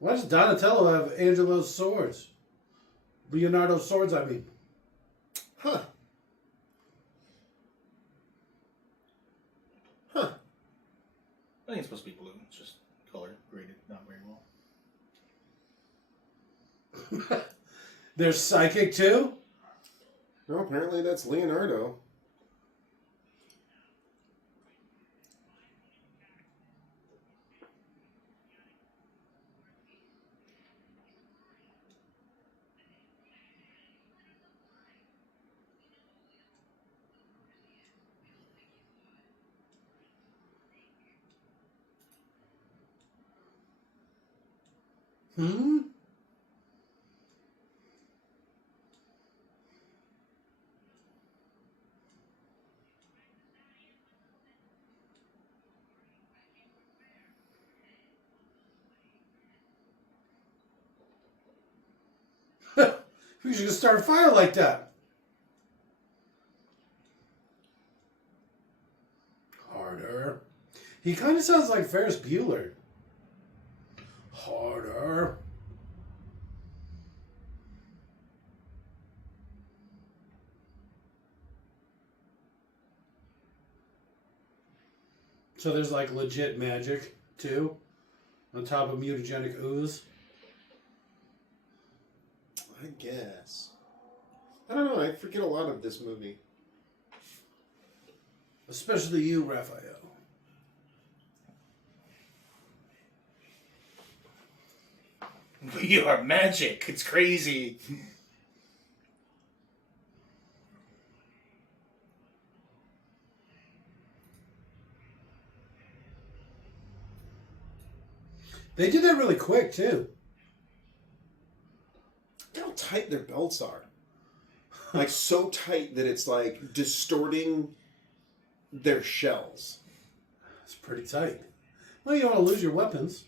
Why does Donatello have Angelo's swords? Leonardo's swords, I mean. Huh. Huh. I think it's supposed to be blue. It's just color graded not very well. There's psychic too? No, apparently that's Leonardo. Hmm? We should just start a fire like that. Harder. He kind of sounds like Ferris Bueller. Harder. So there's like legit magic too, on top of mutagenic ooze. I guess. I don't know. I forget a lot of this movie. Especially you, Raphael. You are magic. It's crazy. They did that really quick too. Look how tight their belts are. Like so tight that it's like distorting their shells. It's pretty tight. Well, you don't want to lose your weapons.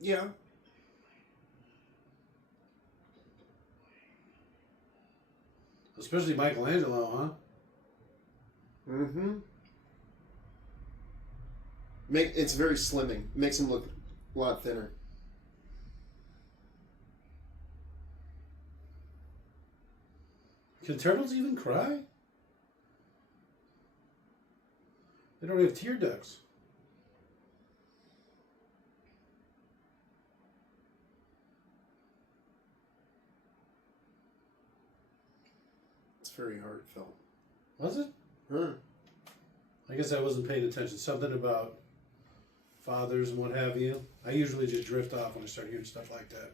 Yeah. Especially Michelangelo, huh? Mm-hmm. It's very slimming. Makes him look a lot thinner. Can turtles even cry? They don't have tear ducts. It's very heartfelt. Was it? Huh. I guess I wasn't paying attention. Something about fathers and what have you. I usually just drift off when I start hearing stuff like that.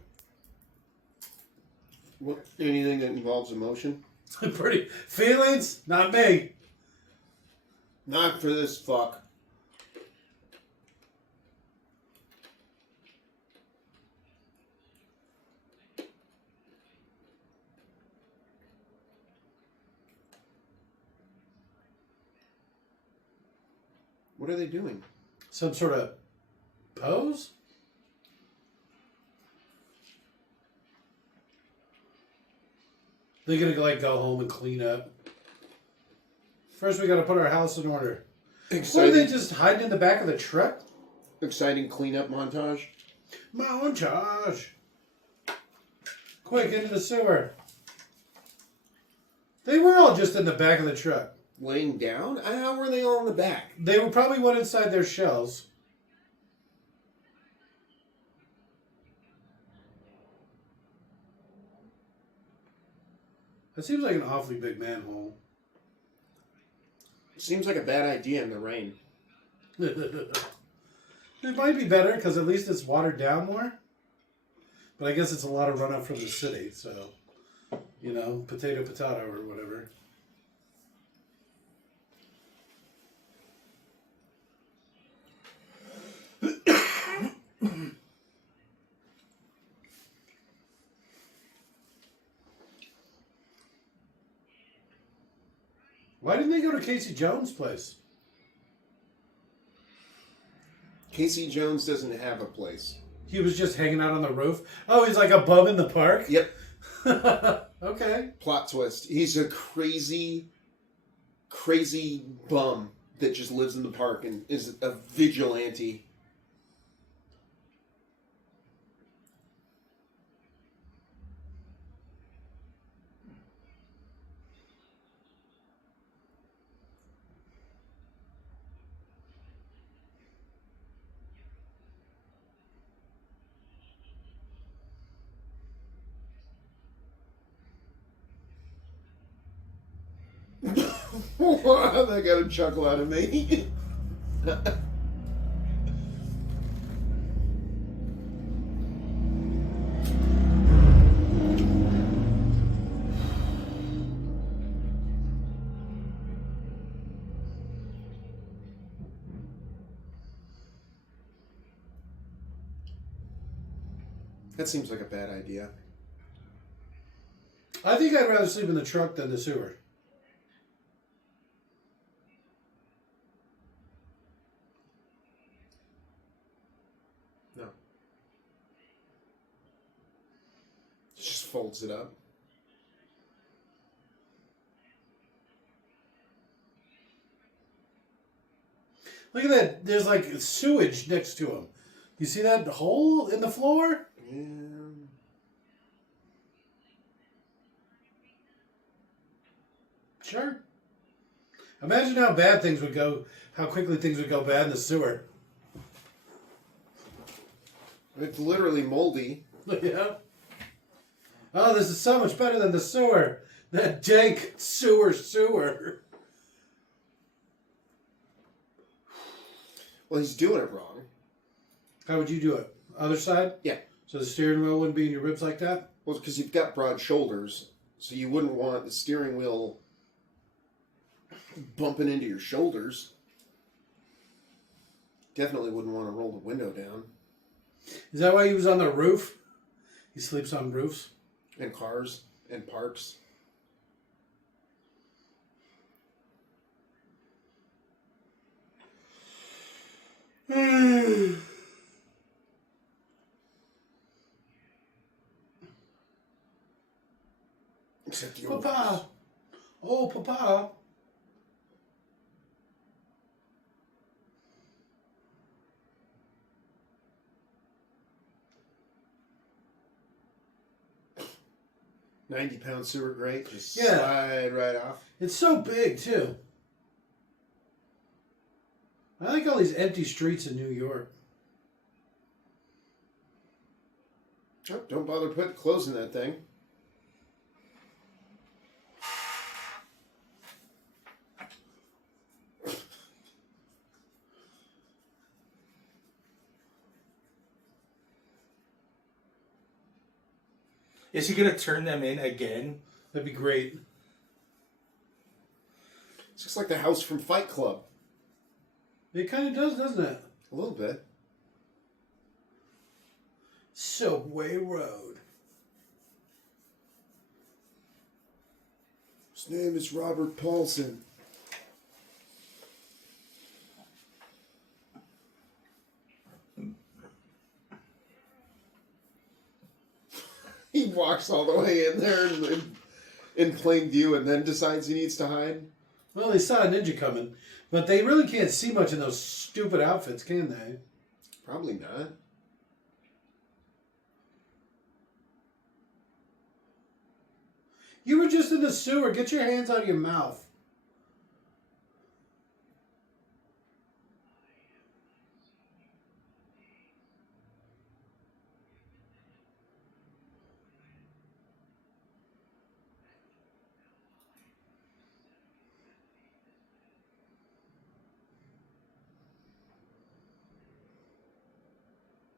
What? Anything that involves emotion? Pretty feelings? Not me. Not for this fuck. What are they doing? Some sort of pose? They're gonna like go home and clean up. First, we gotta put our house in order. What are they just hiding in the back of the truck? Exciting cleanup montage. Montage. Quick, into the sewer. They were all just in the back of the truck. Laying down? How were they all in the back? They were probably went inside their shells. That seems like an awfully big manhole. Seems like a bad idea in the rain. It might be better because at least it's watered down more. But I guess it's a lot of runoff from the city, so, you know, potato, or whatever. Why didn't they go to Casey Jones' place? Casey Jones doesn't have a place. He was just hanging out on the roof. Oh, he's like a bum in the park? Yep. Okay. Plot twist. He's a crazy, crazy bum that just lives in the park and is a vigilante. That got a chuckle out of me. That seems like a bad idea. I think I'd rather sleep in the truck than the sewer. No. Just folds it up. Look at that. There's like sewage next to him. You see that hole in the floor? Yeah. Sure. Imagine how bad things would go, how quickly things would go bad in the sewer. It's literally moldy. Yeah. Oh, this is so much better than the sewer. That dank sewer. Well, he's doing it wrong. How would you do it? Other side? Yeah. So the steering wheel wouldn't be in your ribs like that? Well, because you've got broad shoulders, so you wouldn't want the steering wheel bumping into your shoulders. Definitely wouldn't want to roll the window down. Is that why he was on the roof? He sleeps on roofs? And cars and parks. Except yours. Papa! Oh, Papa! £90 sewer grate, just Yeah. slide right off. It's so big, too. I like all these empty streets in New York. Oh, don't bother putting clothes in that thing. Is he gonna turn them in again? That'd be great. It's just like the house from Fight Club. It kind of does, doesn't it? A little bit. Subway Road. His name is Robert Paulson. He walks all the way in there in plain view and then decides he needs to hide. Well, they saw a ninja coming, but they really can't see much in those stupid outfits, can they? Probably not. You were just in the sewer. Get your hands out of your mouth.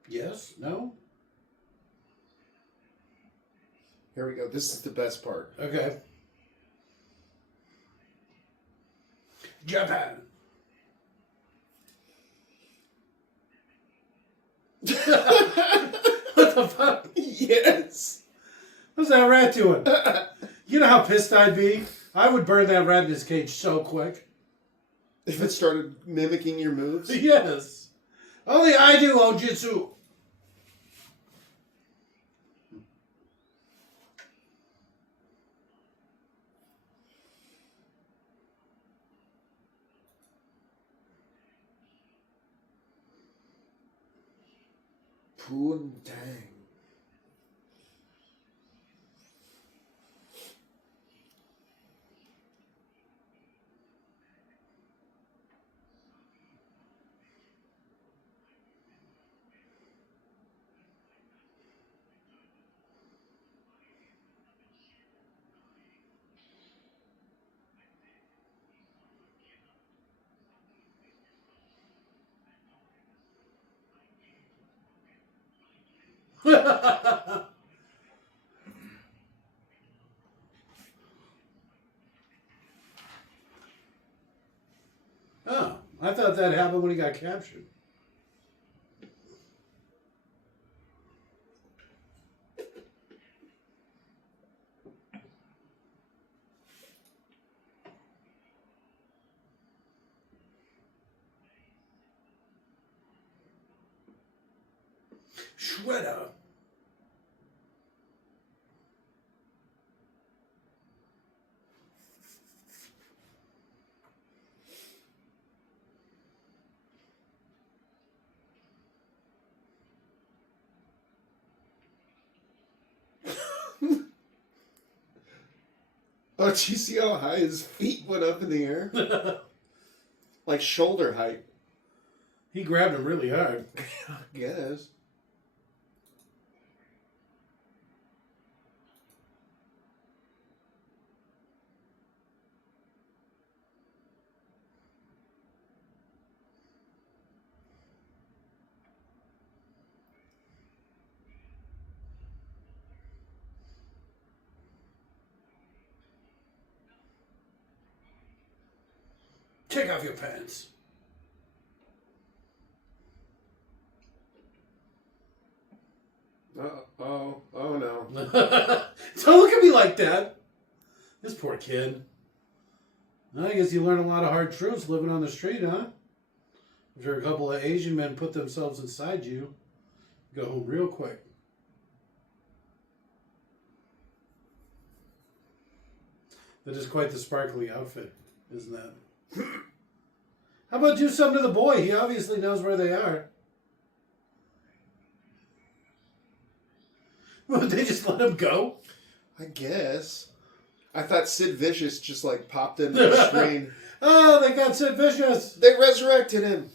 Yes? No? Here we go. This is the best part. Okay. Japan. What the fuck? Yes. What's that rat doing? You know how pissed I'd be? I would burn that rat in his cage so quick. If it started mimicking your moves. Yes. Only I do Ojitsu. Poontang. Oh, I thought that happened when he got captured. Shredder. Oh, did you see how high his feet went up in the air? Like shoulder height. He grabbed him really hard. I guess. Take off your pants. Oh no. Don't look at me like that. This poor kid. I guess you learn a lot of hard truths living on the street, huh? I'm sure a couple of Asian men put themselves inside you. Go home real quick. That is quite the sparkly outfit, isn't that? How about do something to the boy? He obviously knows where they are. Would they just let him go? I guess. I thought Sid Vicious just like popped into the screen. Oh, they got Sid Vicious. They resurrected him.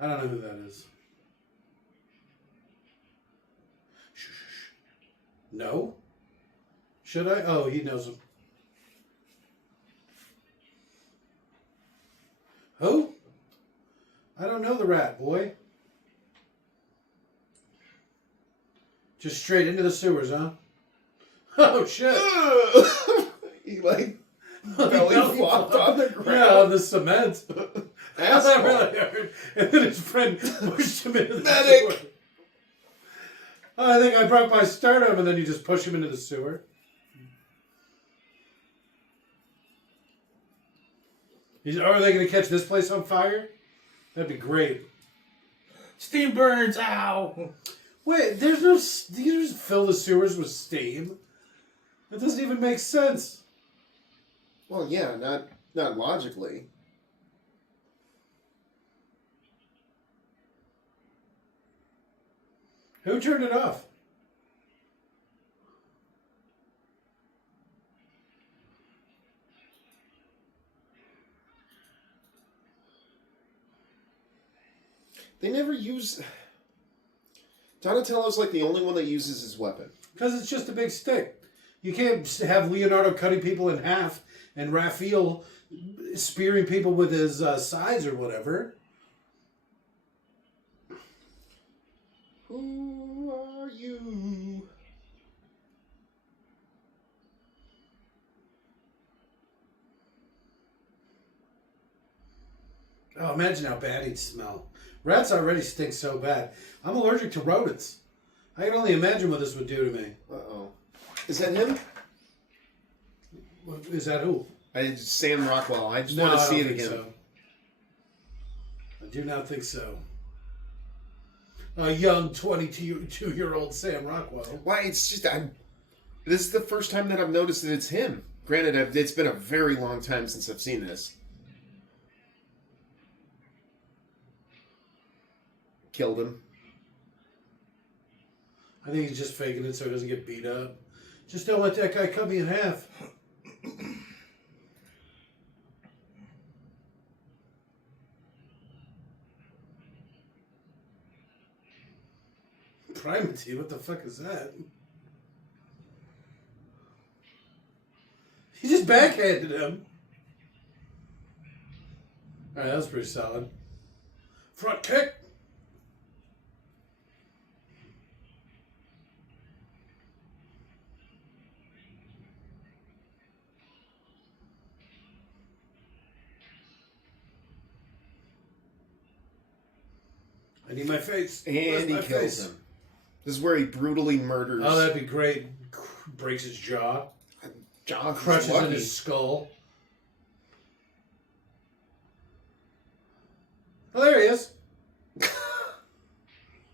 I don't know who that is. Shh, shh, shh. No? Should I? Oh, he knows him. Who? I don't know the rat, boy. Just straight into the sewers, huh? Oh, shit. He like belly flopped on the ground. Yeah, on the cement. That Asshole. really hurt. And then his friend pushed him into the Medic. sewer. Oh, I think I broke my sternum, and then you just push him into the sewer. Are they going to catch this place on fire? That'd be great. Steam burns, ow! Wait, there's no... You just fill the sewers with steam? That doesn't even make sense. Well, yeah, not logically. Who turned it off? They never use... Donatello's like the only one that uses his weapon. Because it's just a big stick. You can't have Leonardo cutting people in half and Raphael spearing people with his sides or whatever. Who are you? Oh, imagine how bad he'd smell. Rats already stink so bad. I'm allergic to rodents. I can only imagine what this would do to me. Uh-oh. Is that him? Is that who? Sam Rockwell. I just No, want to I see don't it think again. so. I do not think so. A young 22-year-old Sam Rockwell. Why? It's just... This is the first time that I've noticed that it's him. Granted, it's been a very long time since I've seen this. killed him. I think he's just faking it so he doesn't get beat up. Just don't let that guy cut me in half. Primacy? What the fuck is that? He just backhanded him. Alright, that was pretty solid. Front kick. I need my face. And Where's he my kills face? him. This is where he brutally murders. Oh, that'd be great. Breaks his jaw. John Crushes in lucky. his skull. Oh, there he is.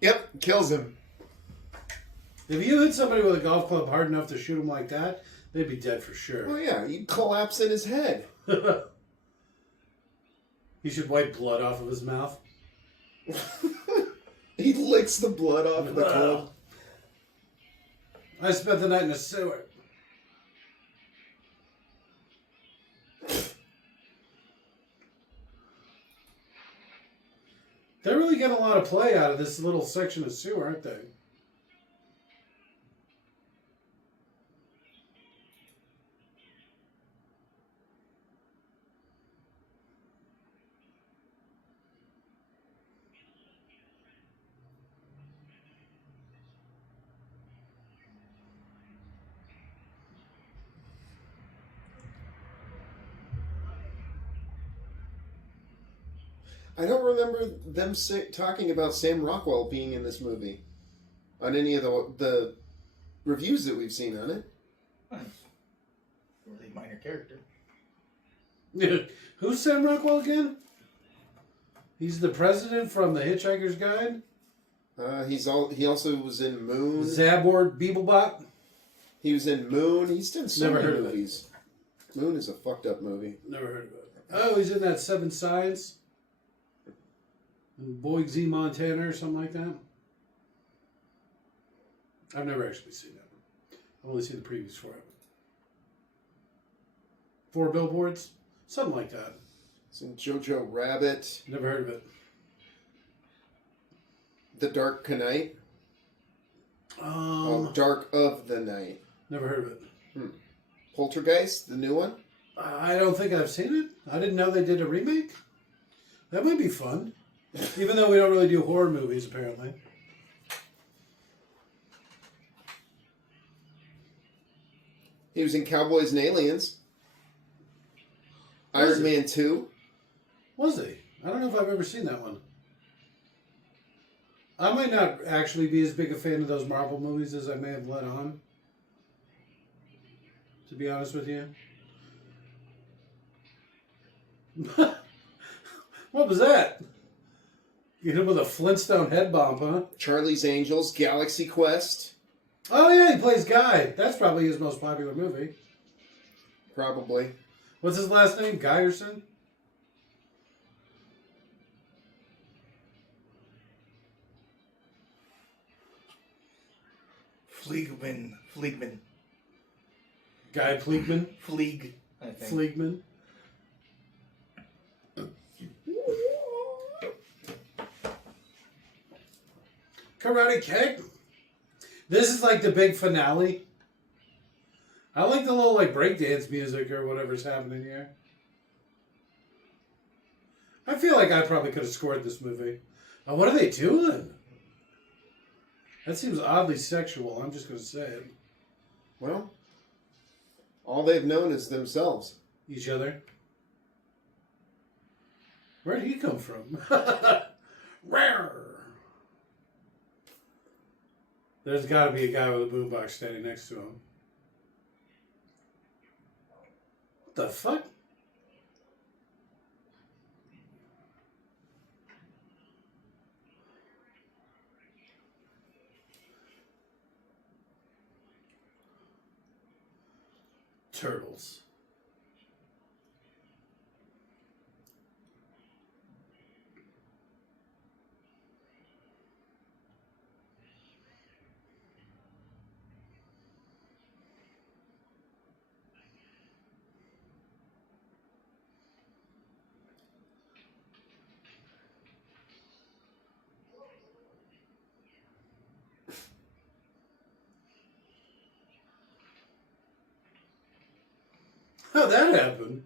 Yep, kills him. If you hit somebody with a golf club hard enough to shoot them like that, they'd be dead for sure. Oh yeah, he'd collapse in his head. He should wipe blood off of his mouth. He licks the blood off of the club. I spent the night in a sewer. They're really getting a lot of play out of this little section of sewer, aren't they? I don't remember them talking about Sam Rockwell being in this movie on any of the reviews that we've seen on it. Really minor character. Who's Sam Rockwell again? He's the president from The Hitchhiker's Guide. He also was in Moon. Zabord Beeblebot. He was in Moon. He's done so Never many heard of movies. Moon is a fucked up movie. Never heard of it. Oh, he's in that Seven Science. Boise, Montana, or something like that. I've never actually seen that. I've only seen the previews for it. 4 Billboards? Something like that. It's in Jojo Rabbit. Never heard of it. The Dark Knight. Dark of the Night. Never heard of it. Poltergeist, the new one. I don't think I've seen it. I didn't know they did a remake. That might be fun. Even though we don't really do horror movies, apparently. He was in Cowboys and Aliens. Iron Man 2. Was he? I don't know if I've ever seen that one. I might not actually be as big a fan of those Marvel movies as I may have let on. To be honest with you. What was that? You hit him with a Flintstone head bomb, huh? Charlie's Angels, Galaxy Quest. Oh yeah, he plays Guy. That's probably his most popular movie. Probably. What's his last name? Guyerson? Fleegman. Guy Fleegman? Fleeg, I think. Fleegman? Karate Kick? This is like the big finale. I like the little like breakdance music or whatever's happening here. I feel like I probably could have scored this movie. Oh, what are they doing? That seems oddly sexual. I'm just going to say it. Well, all they've known is themselves. Each other. Where'd he come from? Rare. There's got to be a guy with a boombox standing next to him. What the fuck? Turtles. How'd that happen?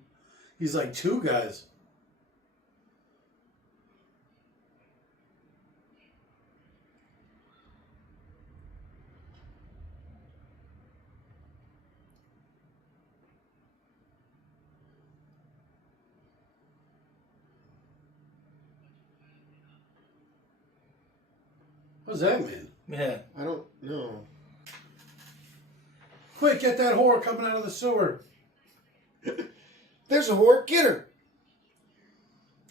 He's like 2 guys. What does that mean? Yeah. I don't know. Quick, get that whore coming out of the sewer. There's a whore. Get her.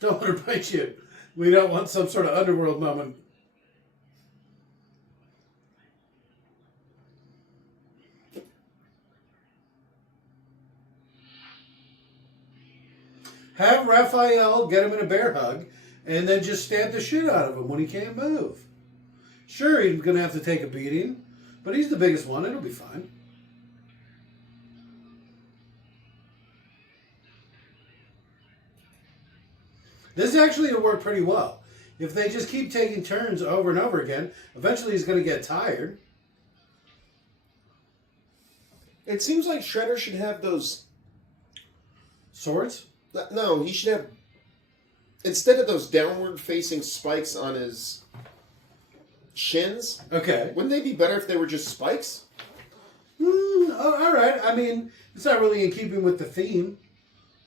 Don't let her bite you. We don't want some sort of underworld moment. Have Raphael get him in a bear hug and then just stab the shit out of him when he can't move. Sure, he's going to have to take a beating, but he's the biggest one. It'll be fine. This actually will work pretty well. If they just keep taking turns over and over again, eventually he's going to get tired. It seems like Shredder should have those... Swords? No, he should have... Instead of those downward-facing spikes on his shins, Okay. wouldn't they be better if they were just spikes? All right. I mean, it's not really in keeping with the theme,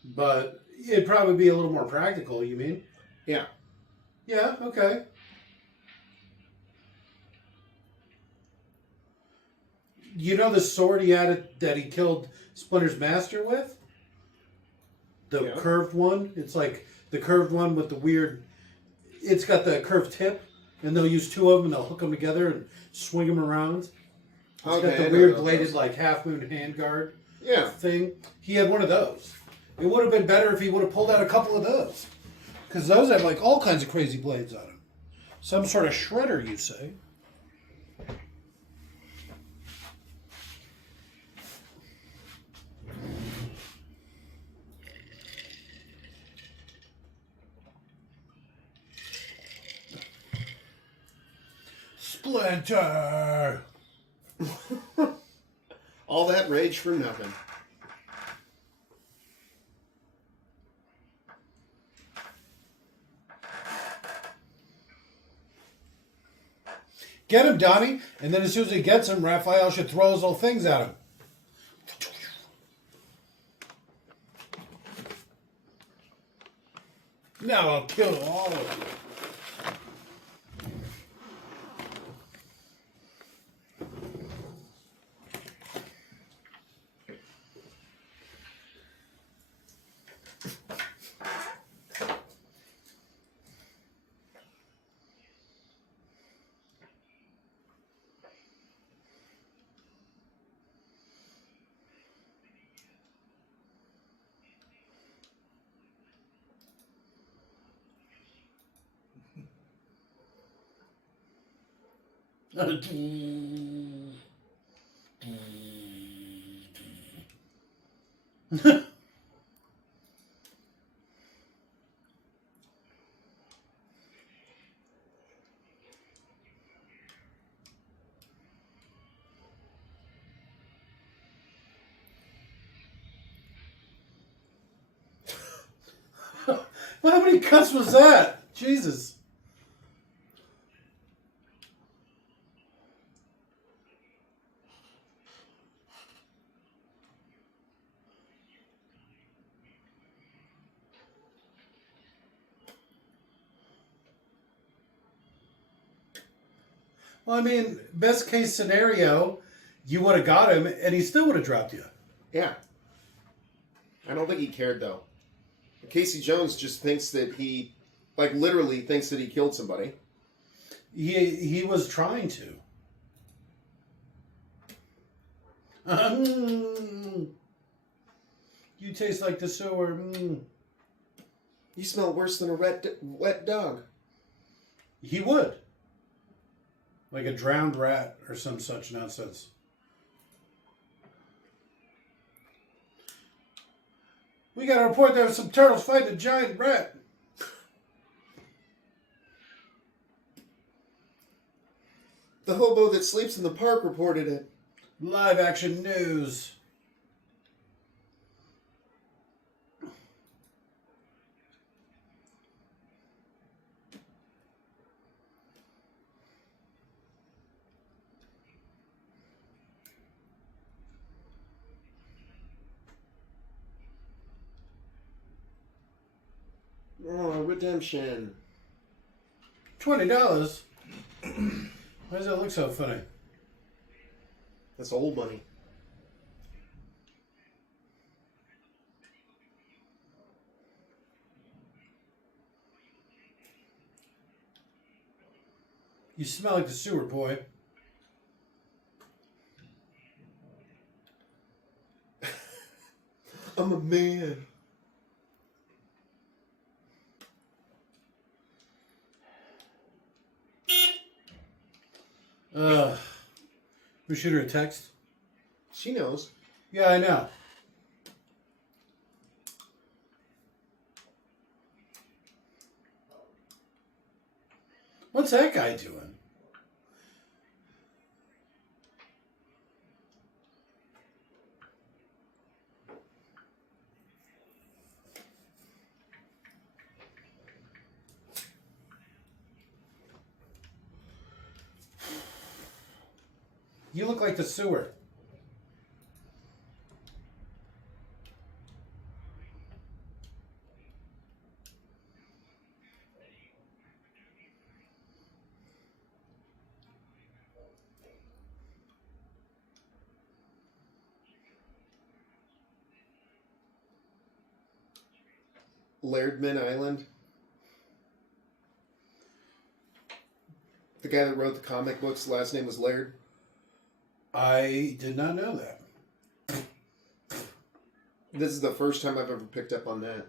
but it'd probably be a little more practical, you mean? Yeah. Yeah, okay. You know the sword he had that he killed Splinter's master with? The Yeah. curved one? It's like the curved one with the weird... It's got the curved tip, and they'll use 2 of them, and they'll hook them together and swing them around. It's got I the know weird those. bladed, like, half-moon handguard Yeah. thing. He had one of those. It would have been better if he would have pulled out a couple of those. Because those have, like, all kinds of crazy blades on them. Some sort of shredder, you say? Splinter! All that rage for nothing. Get him, Donnie! And then as soon as he gets him, Raphael should throw his little things at him. Now I'll kill all of you. How many cuts was that? Jesus. Well, I mean, best case scenario, you would have got him and he still would have dropped you. Yeah. I don't think he cared, though. Casey Jones just thinks that he, like, literally thinks that he killed somebody. He was trying to. You taste like the sewer. You smell worse than a wet dog. He would. Like a drowned rat or some such nonsense. We got a report there was some turtles fighting a giant rat. The hobo that sleeps in the park reported it. Live action news. redemption. $20. Why does that look so funny? That's old money. You smell like the sewer, boy. I'm a man. We shoot her a text? She knows. Yeah, I know. What's that guy doing? You look like the sewer. Lairdman Island. The guy that wrote the comic books, last name was Laird. I did not know that. This is the first time I've ever picked up on that.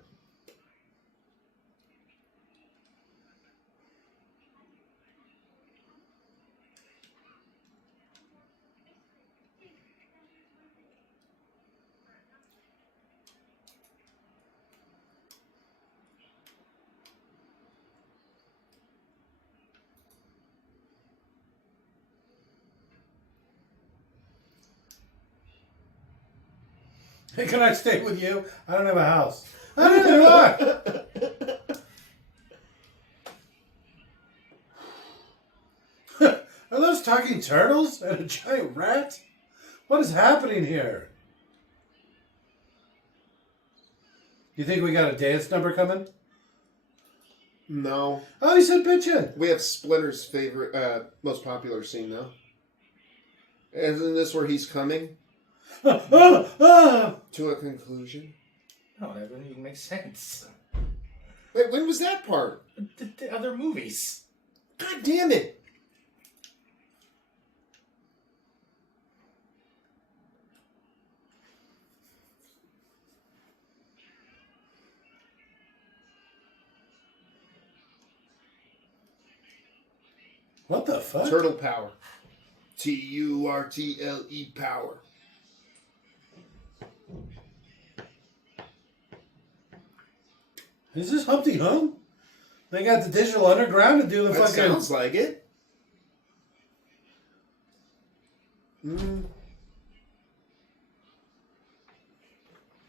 Hey, can I stay with you? I don't have a house. I don't know why. Are those talking turtles and a giant rat? What is happening here? You think we got a dance number coming? No. Oh, he said bitchin'. We have Splinter's favorite, most popular scene, though. Isn't this where he's coming to a conclusion? No, that doesn't even make sense. Wait, when was that part? The other movies. God damn it! What the fuck? Turtle power. Turtle power. Is this Humpty Hump? They got the digital underground to do the That fucking... sounds like it.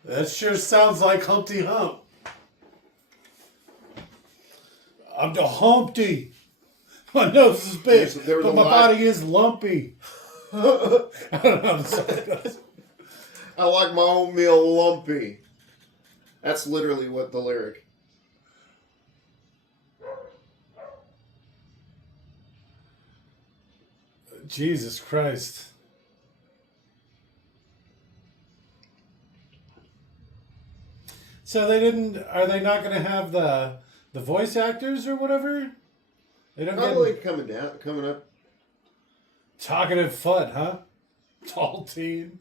That sure sounds like Humpty Hump. I'm the Humpty. My nose is big, There was but a my lot- body is lumpy. I don't know how the song goes. I like my oatmeal lumpy. That's literally what the lyric. Jesus Christ. So they didn't... Are they not going to have the voice actors or whatever? They don't Probably get... coming up. Talkative Fudd, huh? Tall teen.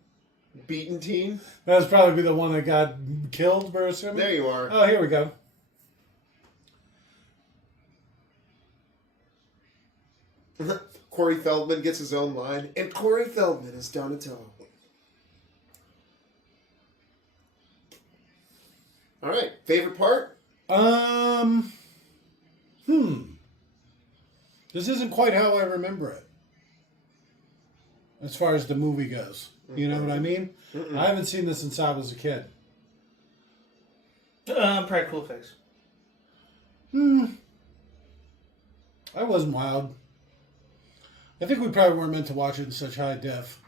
Beaten teen. That was probably the one that got killed, we're assuming. There you are. Oh, here we go. Corey Feldman gets his own line, and Corey Feldman is Donatello. All right, favorite part? This isn't quite how I remember it. As far as the movie goes. You know what I mean? I haven't seen this since I was a kid. Practical effects. I wasn't wild. I think we probably weren't meant to watch it in such high def.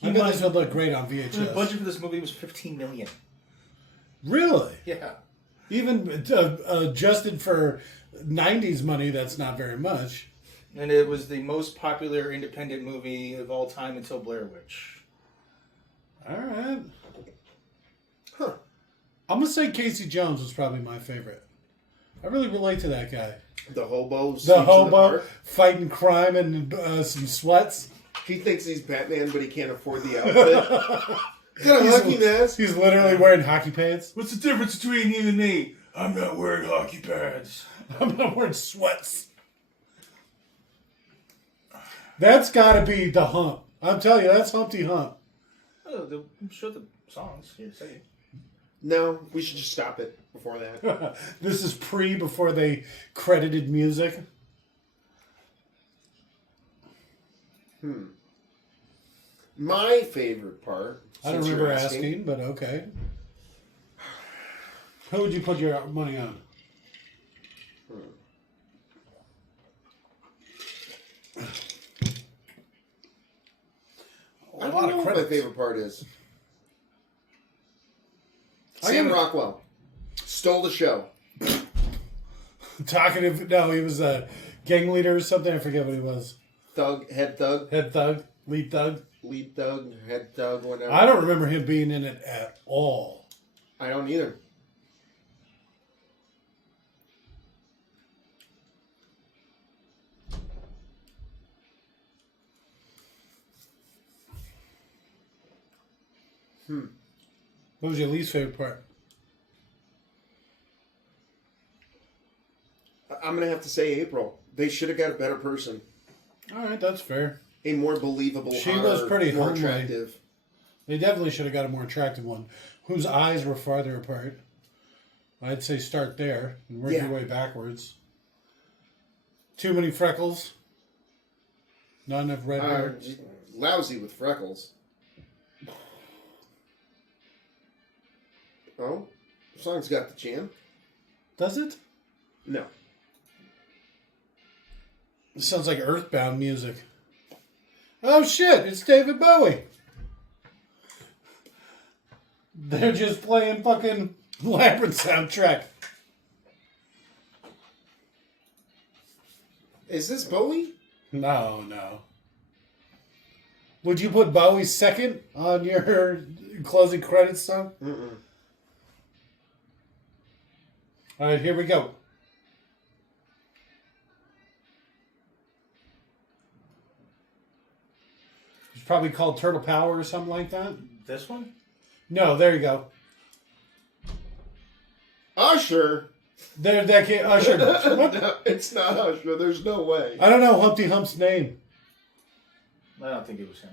I bet this would look great on The VHS. budget for this movie was $15 million. Really? Yeah. Even adjusted for 90s money, that's not very much. And it was the most popular independent movie of all time until Blair Witch. All right. Huh. I'm going to say Casey Jones was probably my favorite. I really relate to that guy. The hobo. The hobo fighting crime and some sweats. He thinks he's Batman, but he can't afford the outfit. Got a hockey mask. He's literally wearing hockey pants. What's the difference between you and me? I'm not wearing hockey pads. I'm not wearing sweats. That's got to be the hump. I'm telling you, that's Humpty Hump. Oh, I'm sure the songs. Here, say it. No, we should just stop it before that. This is before they credited music. My favorite part. I don't remember asking, but okay. Who would you put your money on? I don't know what my favorite part is. Sam Rockwell stole the show. Talkative. No, he was a gang leader or something. I forget what he was. Head thug, Head thug, lead thug. head thug, whatever. I don't remember him being in it at all. I don't either. What was your least favorite part? I'm going to have to say April. They should have got a better person. All right, that's fair. A more believable, She hotter, was pretty more homely. attractive. They definitely should have got a more attractive one, whose eyes were farther apart. I'd say start there and work your way backwards. Too many freckles. Not enough red hair. Lousy with freckles. Oh, the song's got the jam. Does it? No. It sounds like Earthbound music. Oh shit, it's David Bowie. They're just playing fucking Labyrinth soundtrack. Is this Bowie? No. Would you put Bowie second on your closing credits song? Mm-mm. All right, here we go. It's probably called Turtle Power or something like that. This one? No, there you go. Usher. There, that kid, Usher. What? No, it's not Usher. There's no way. I don't know Humpty Hump's name. I don't think it was him.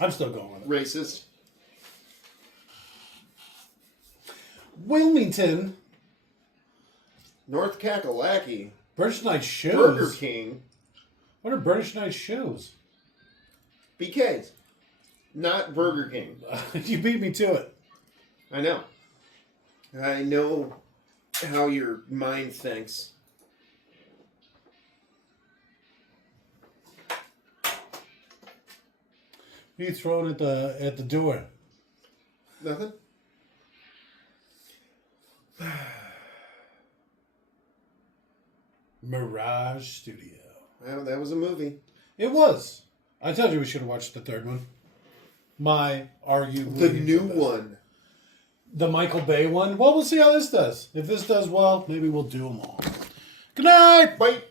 I'm still going with it. Racist. Wilmington. North Kakalaki. British Knight shoes. Burger King. What are British Knight shoes? BK's. Not Burger King. You beat me to it. I know. I know how your mind thinks. What are you throwing at the door? Nothing? Mirage Studio. Well, that was a movie. It was. I told you we should have watched the third one. Arguably The new best. one. The Michael Bay one. Well, we'll see how this does. If this does well, maybe we'll do them all. Good night. Bye.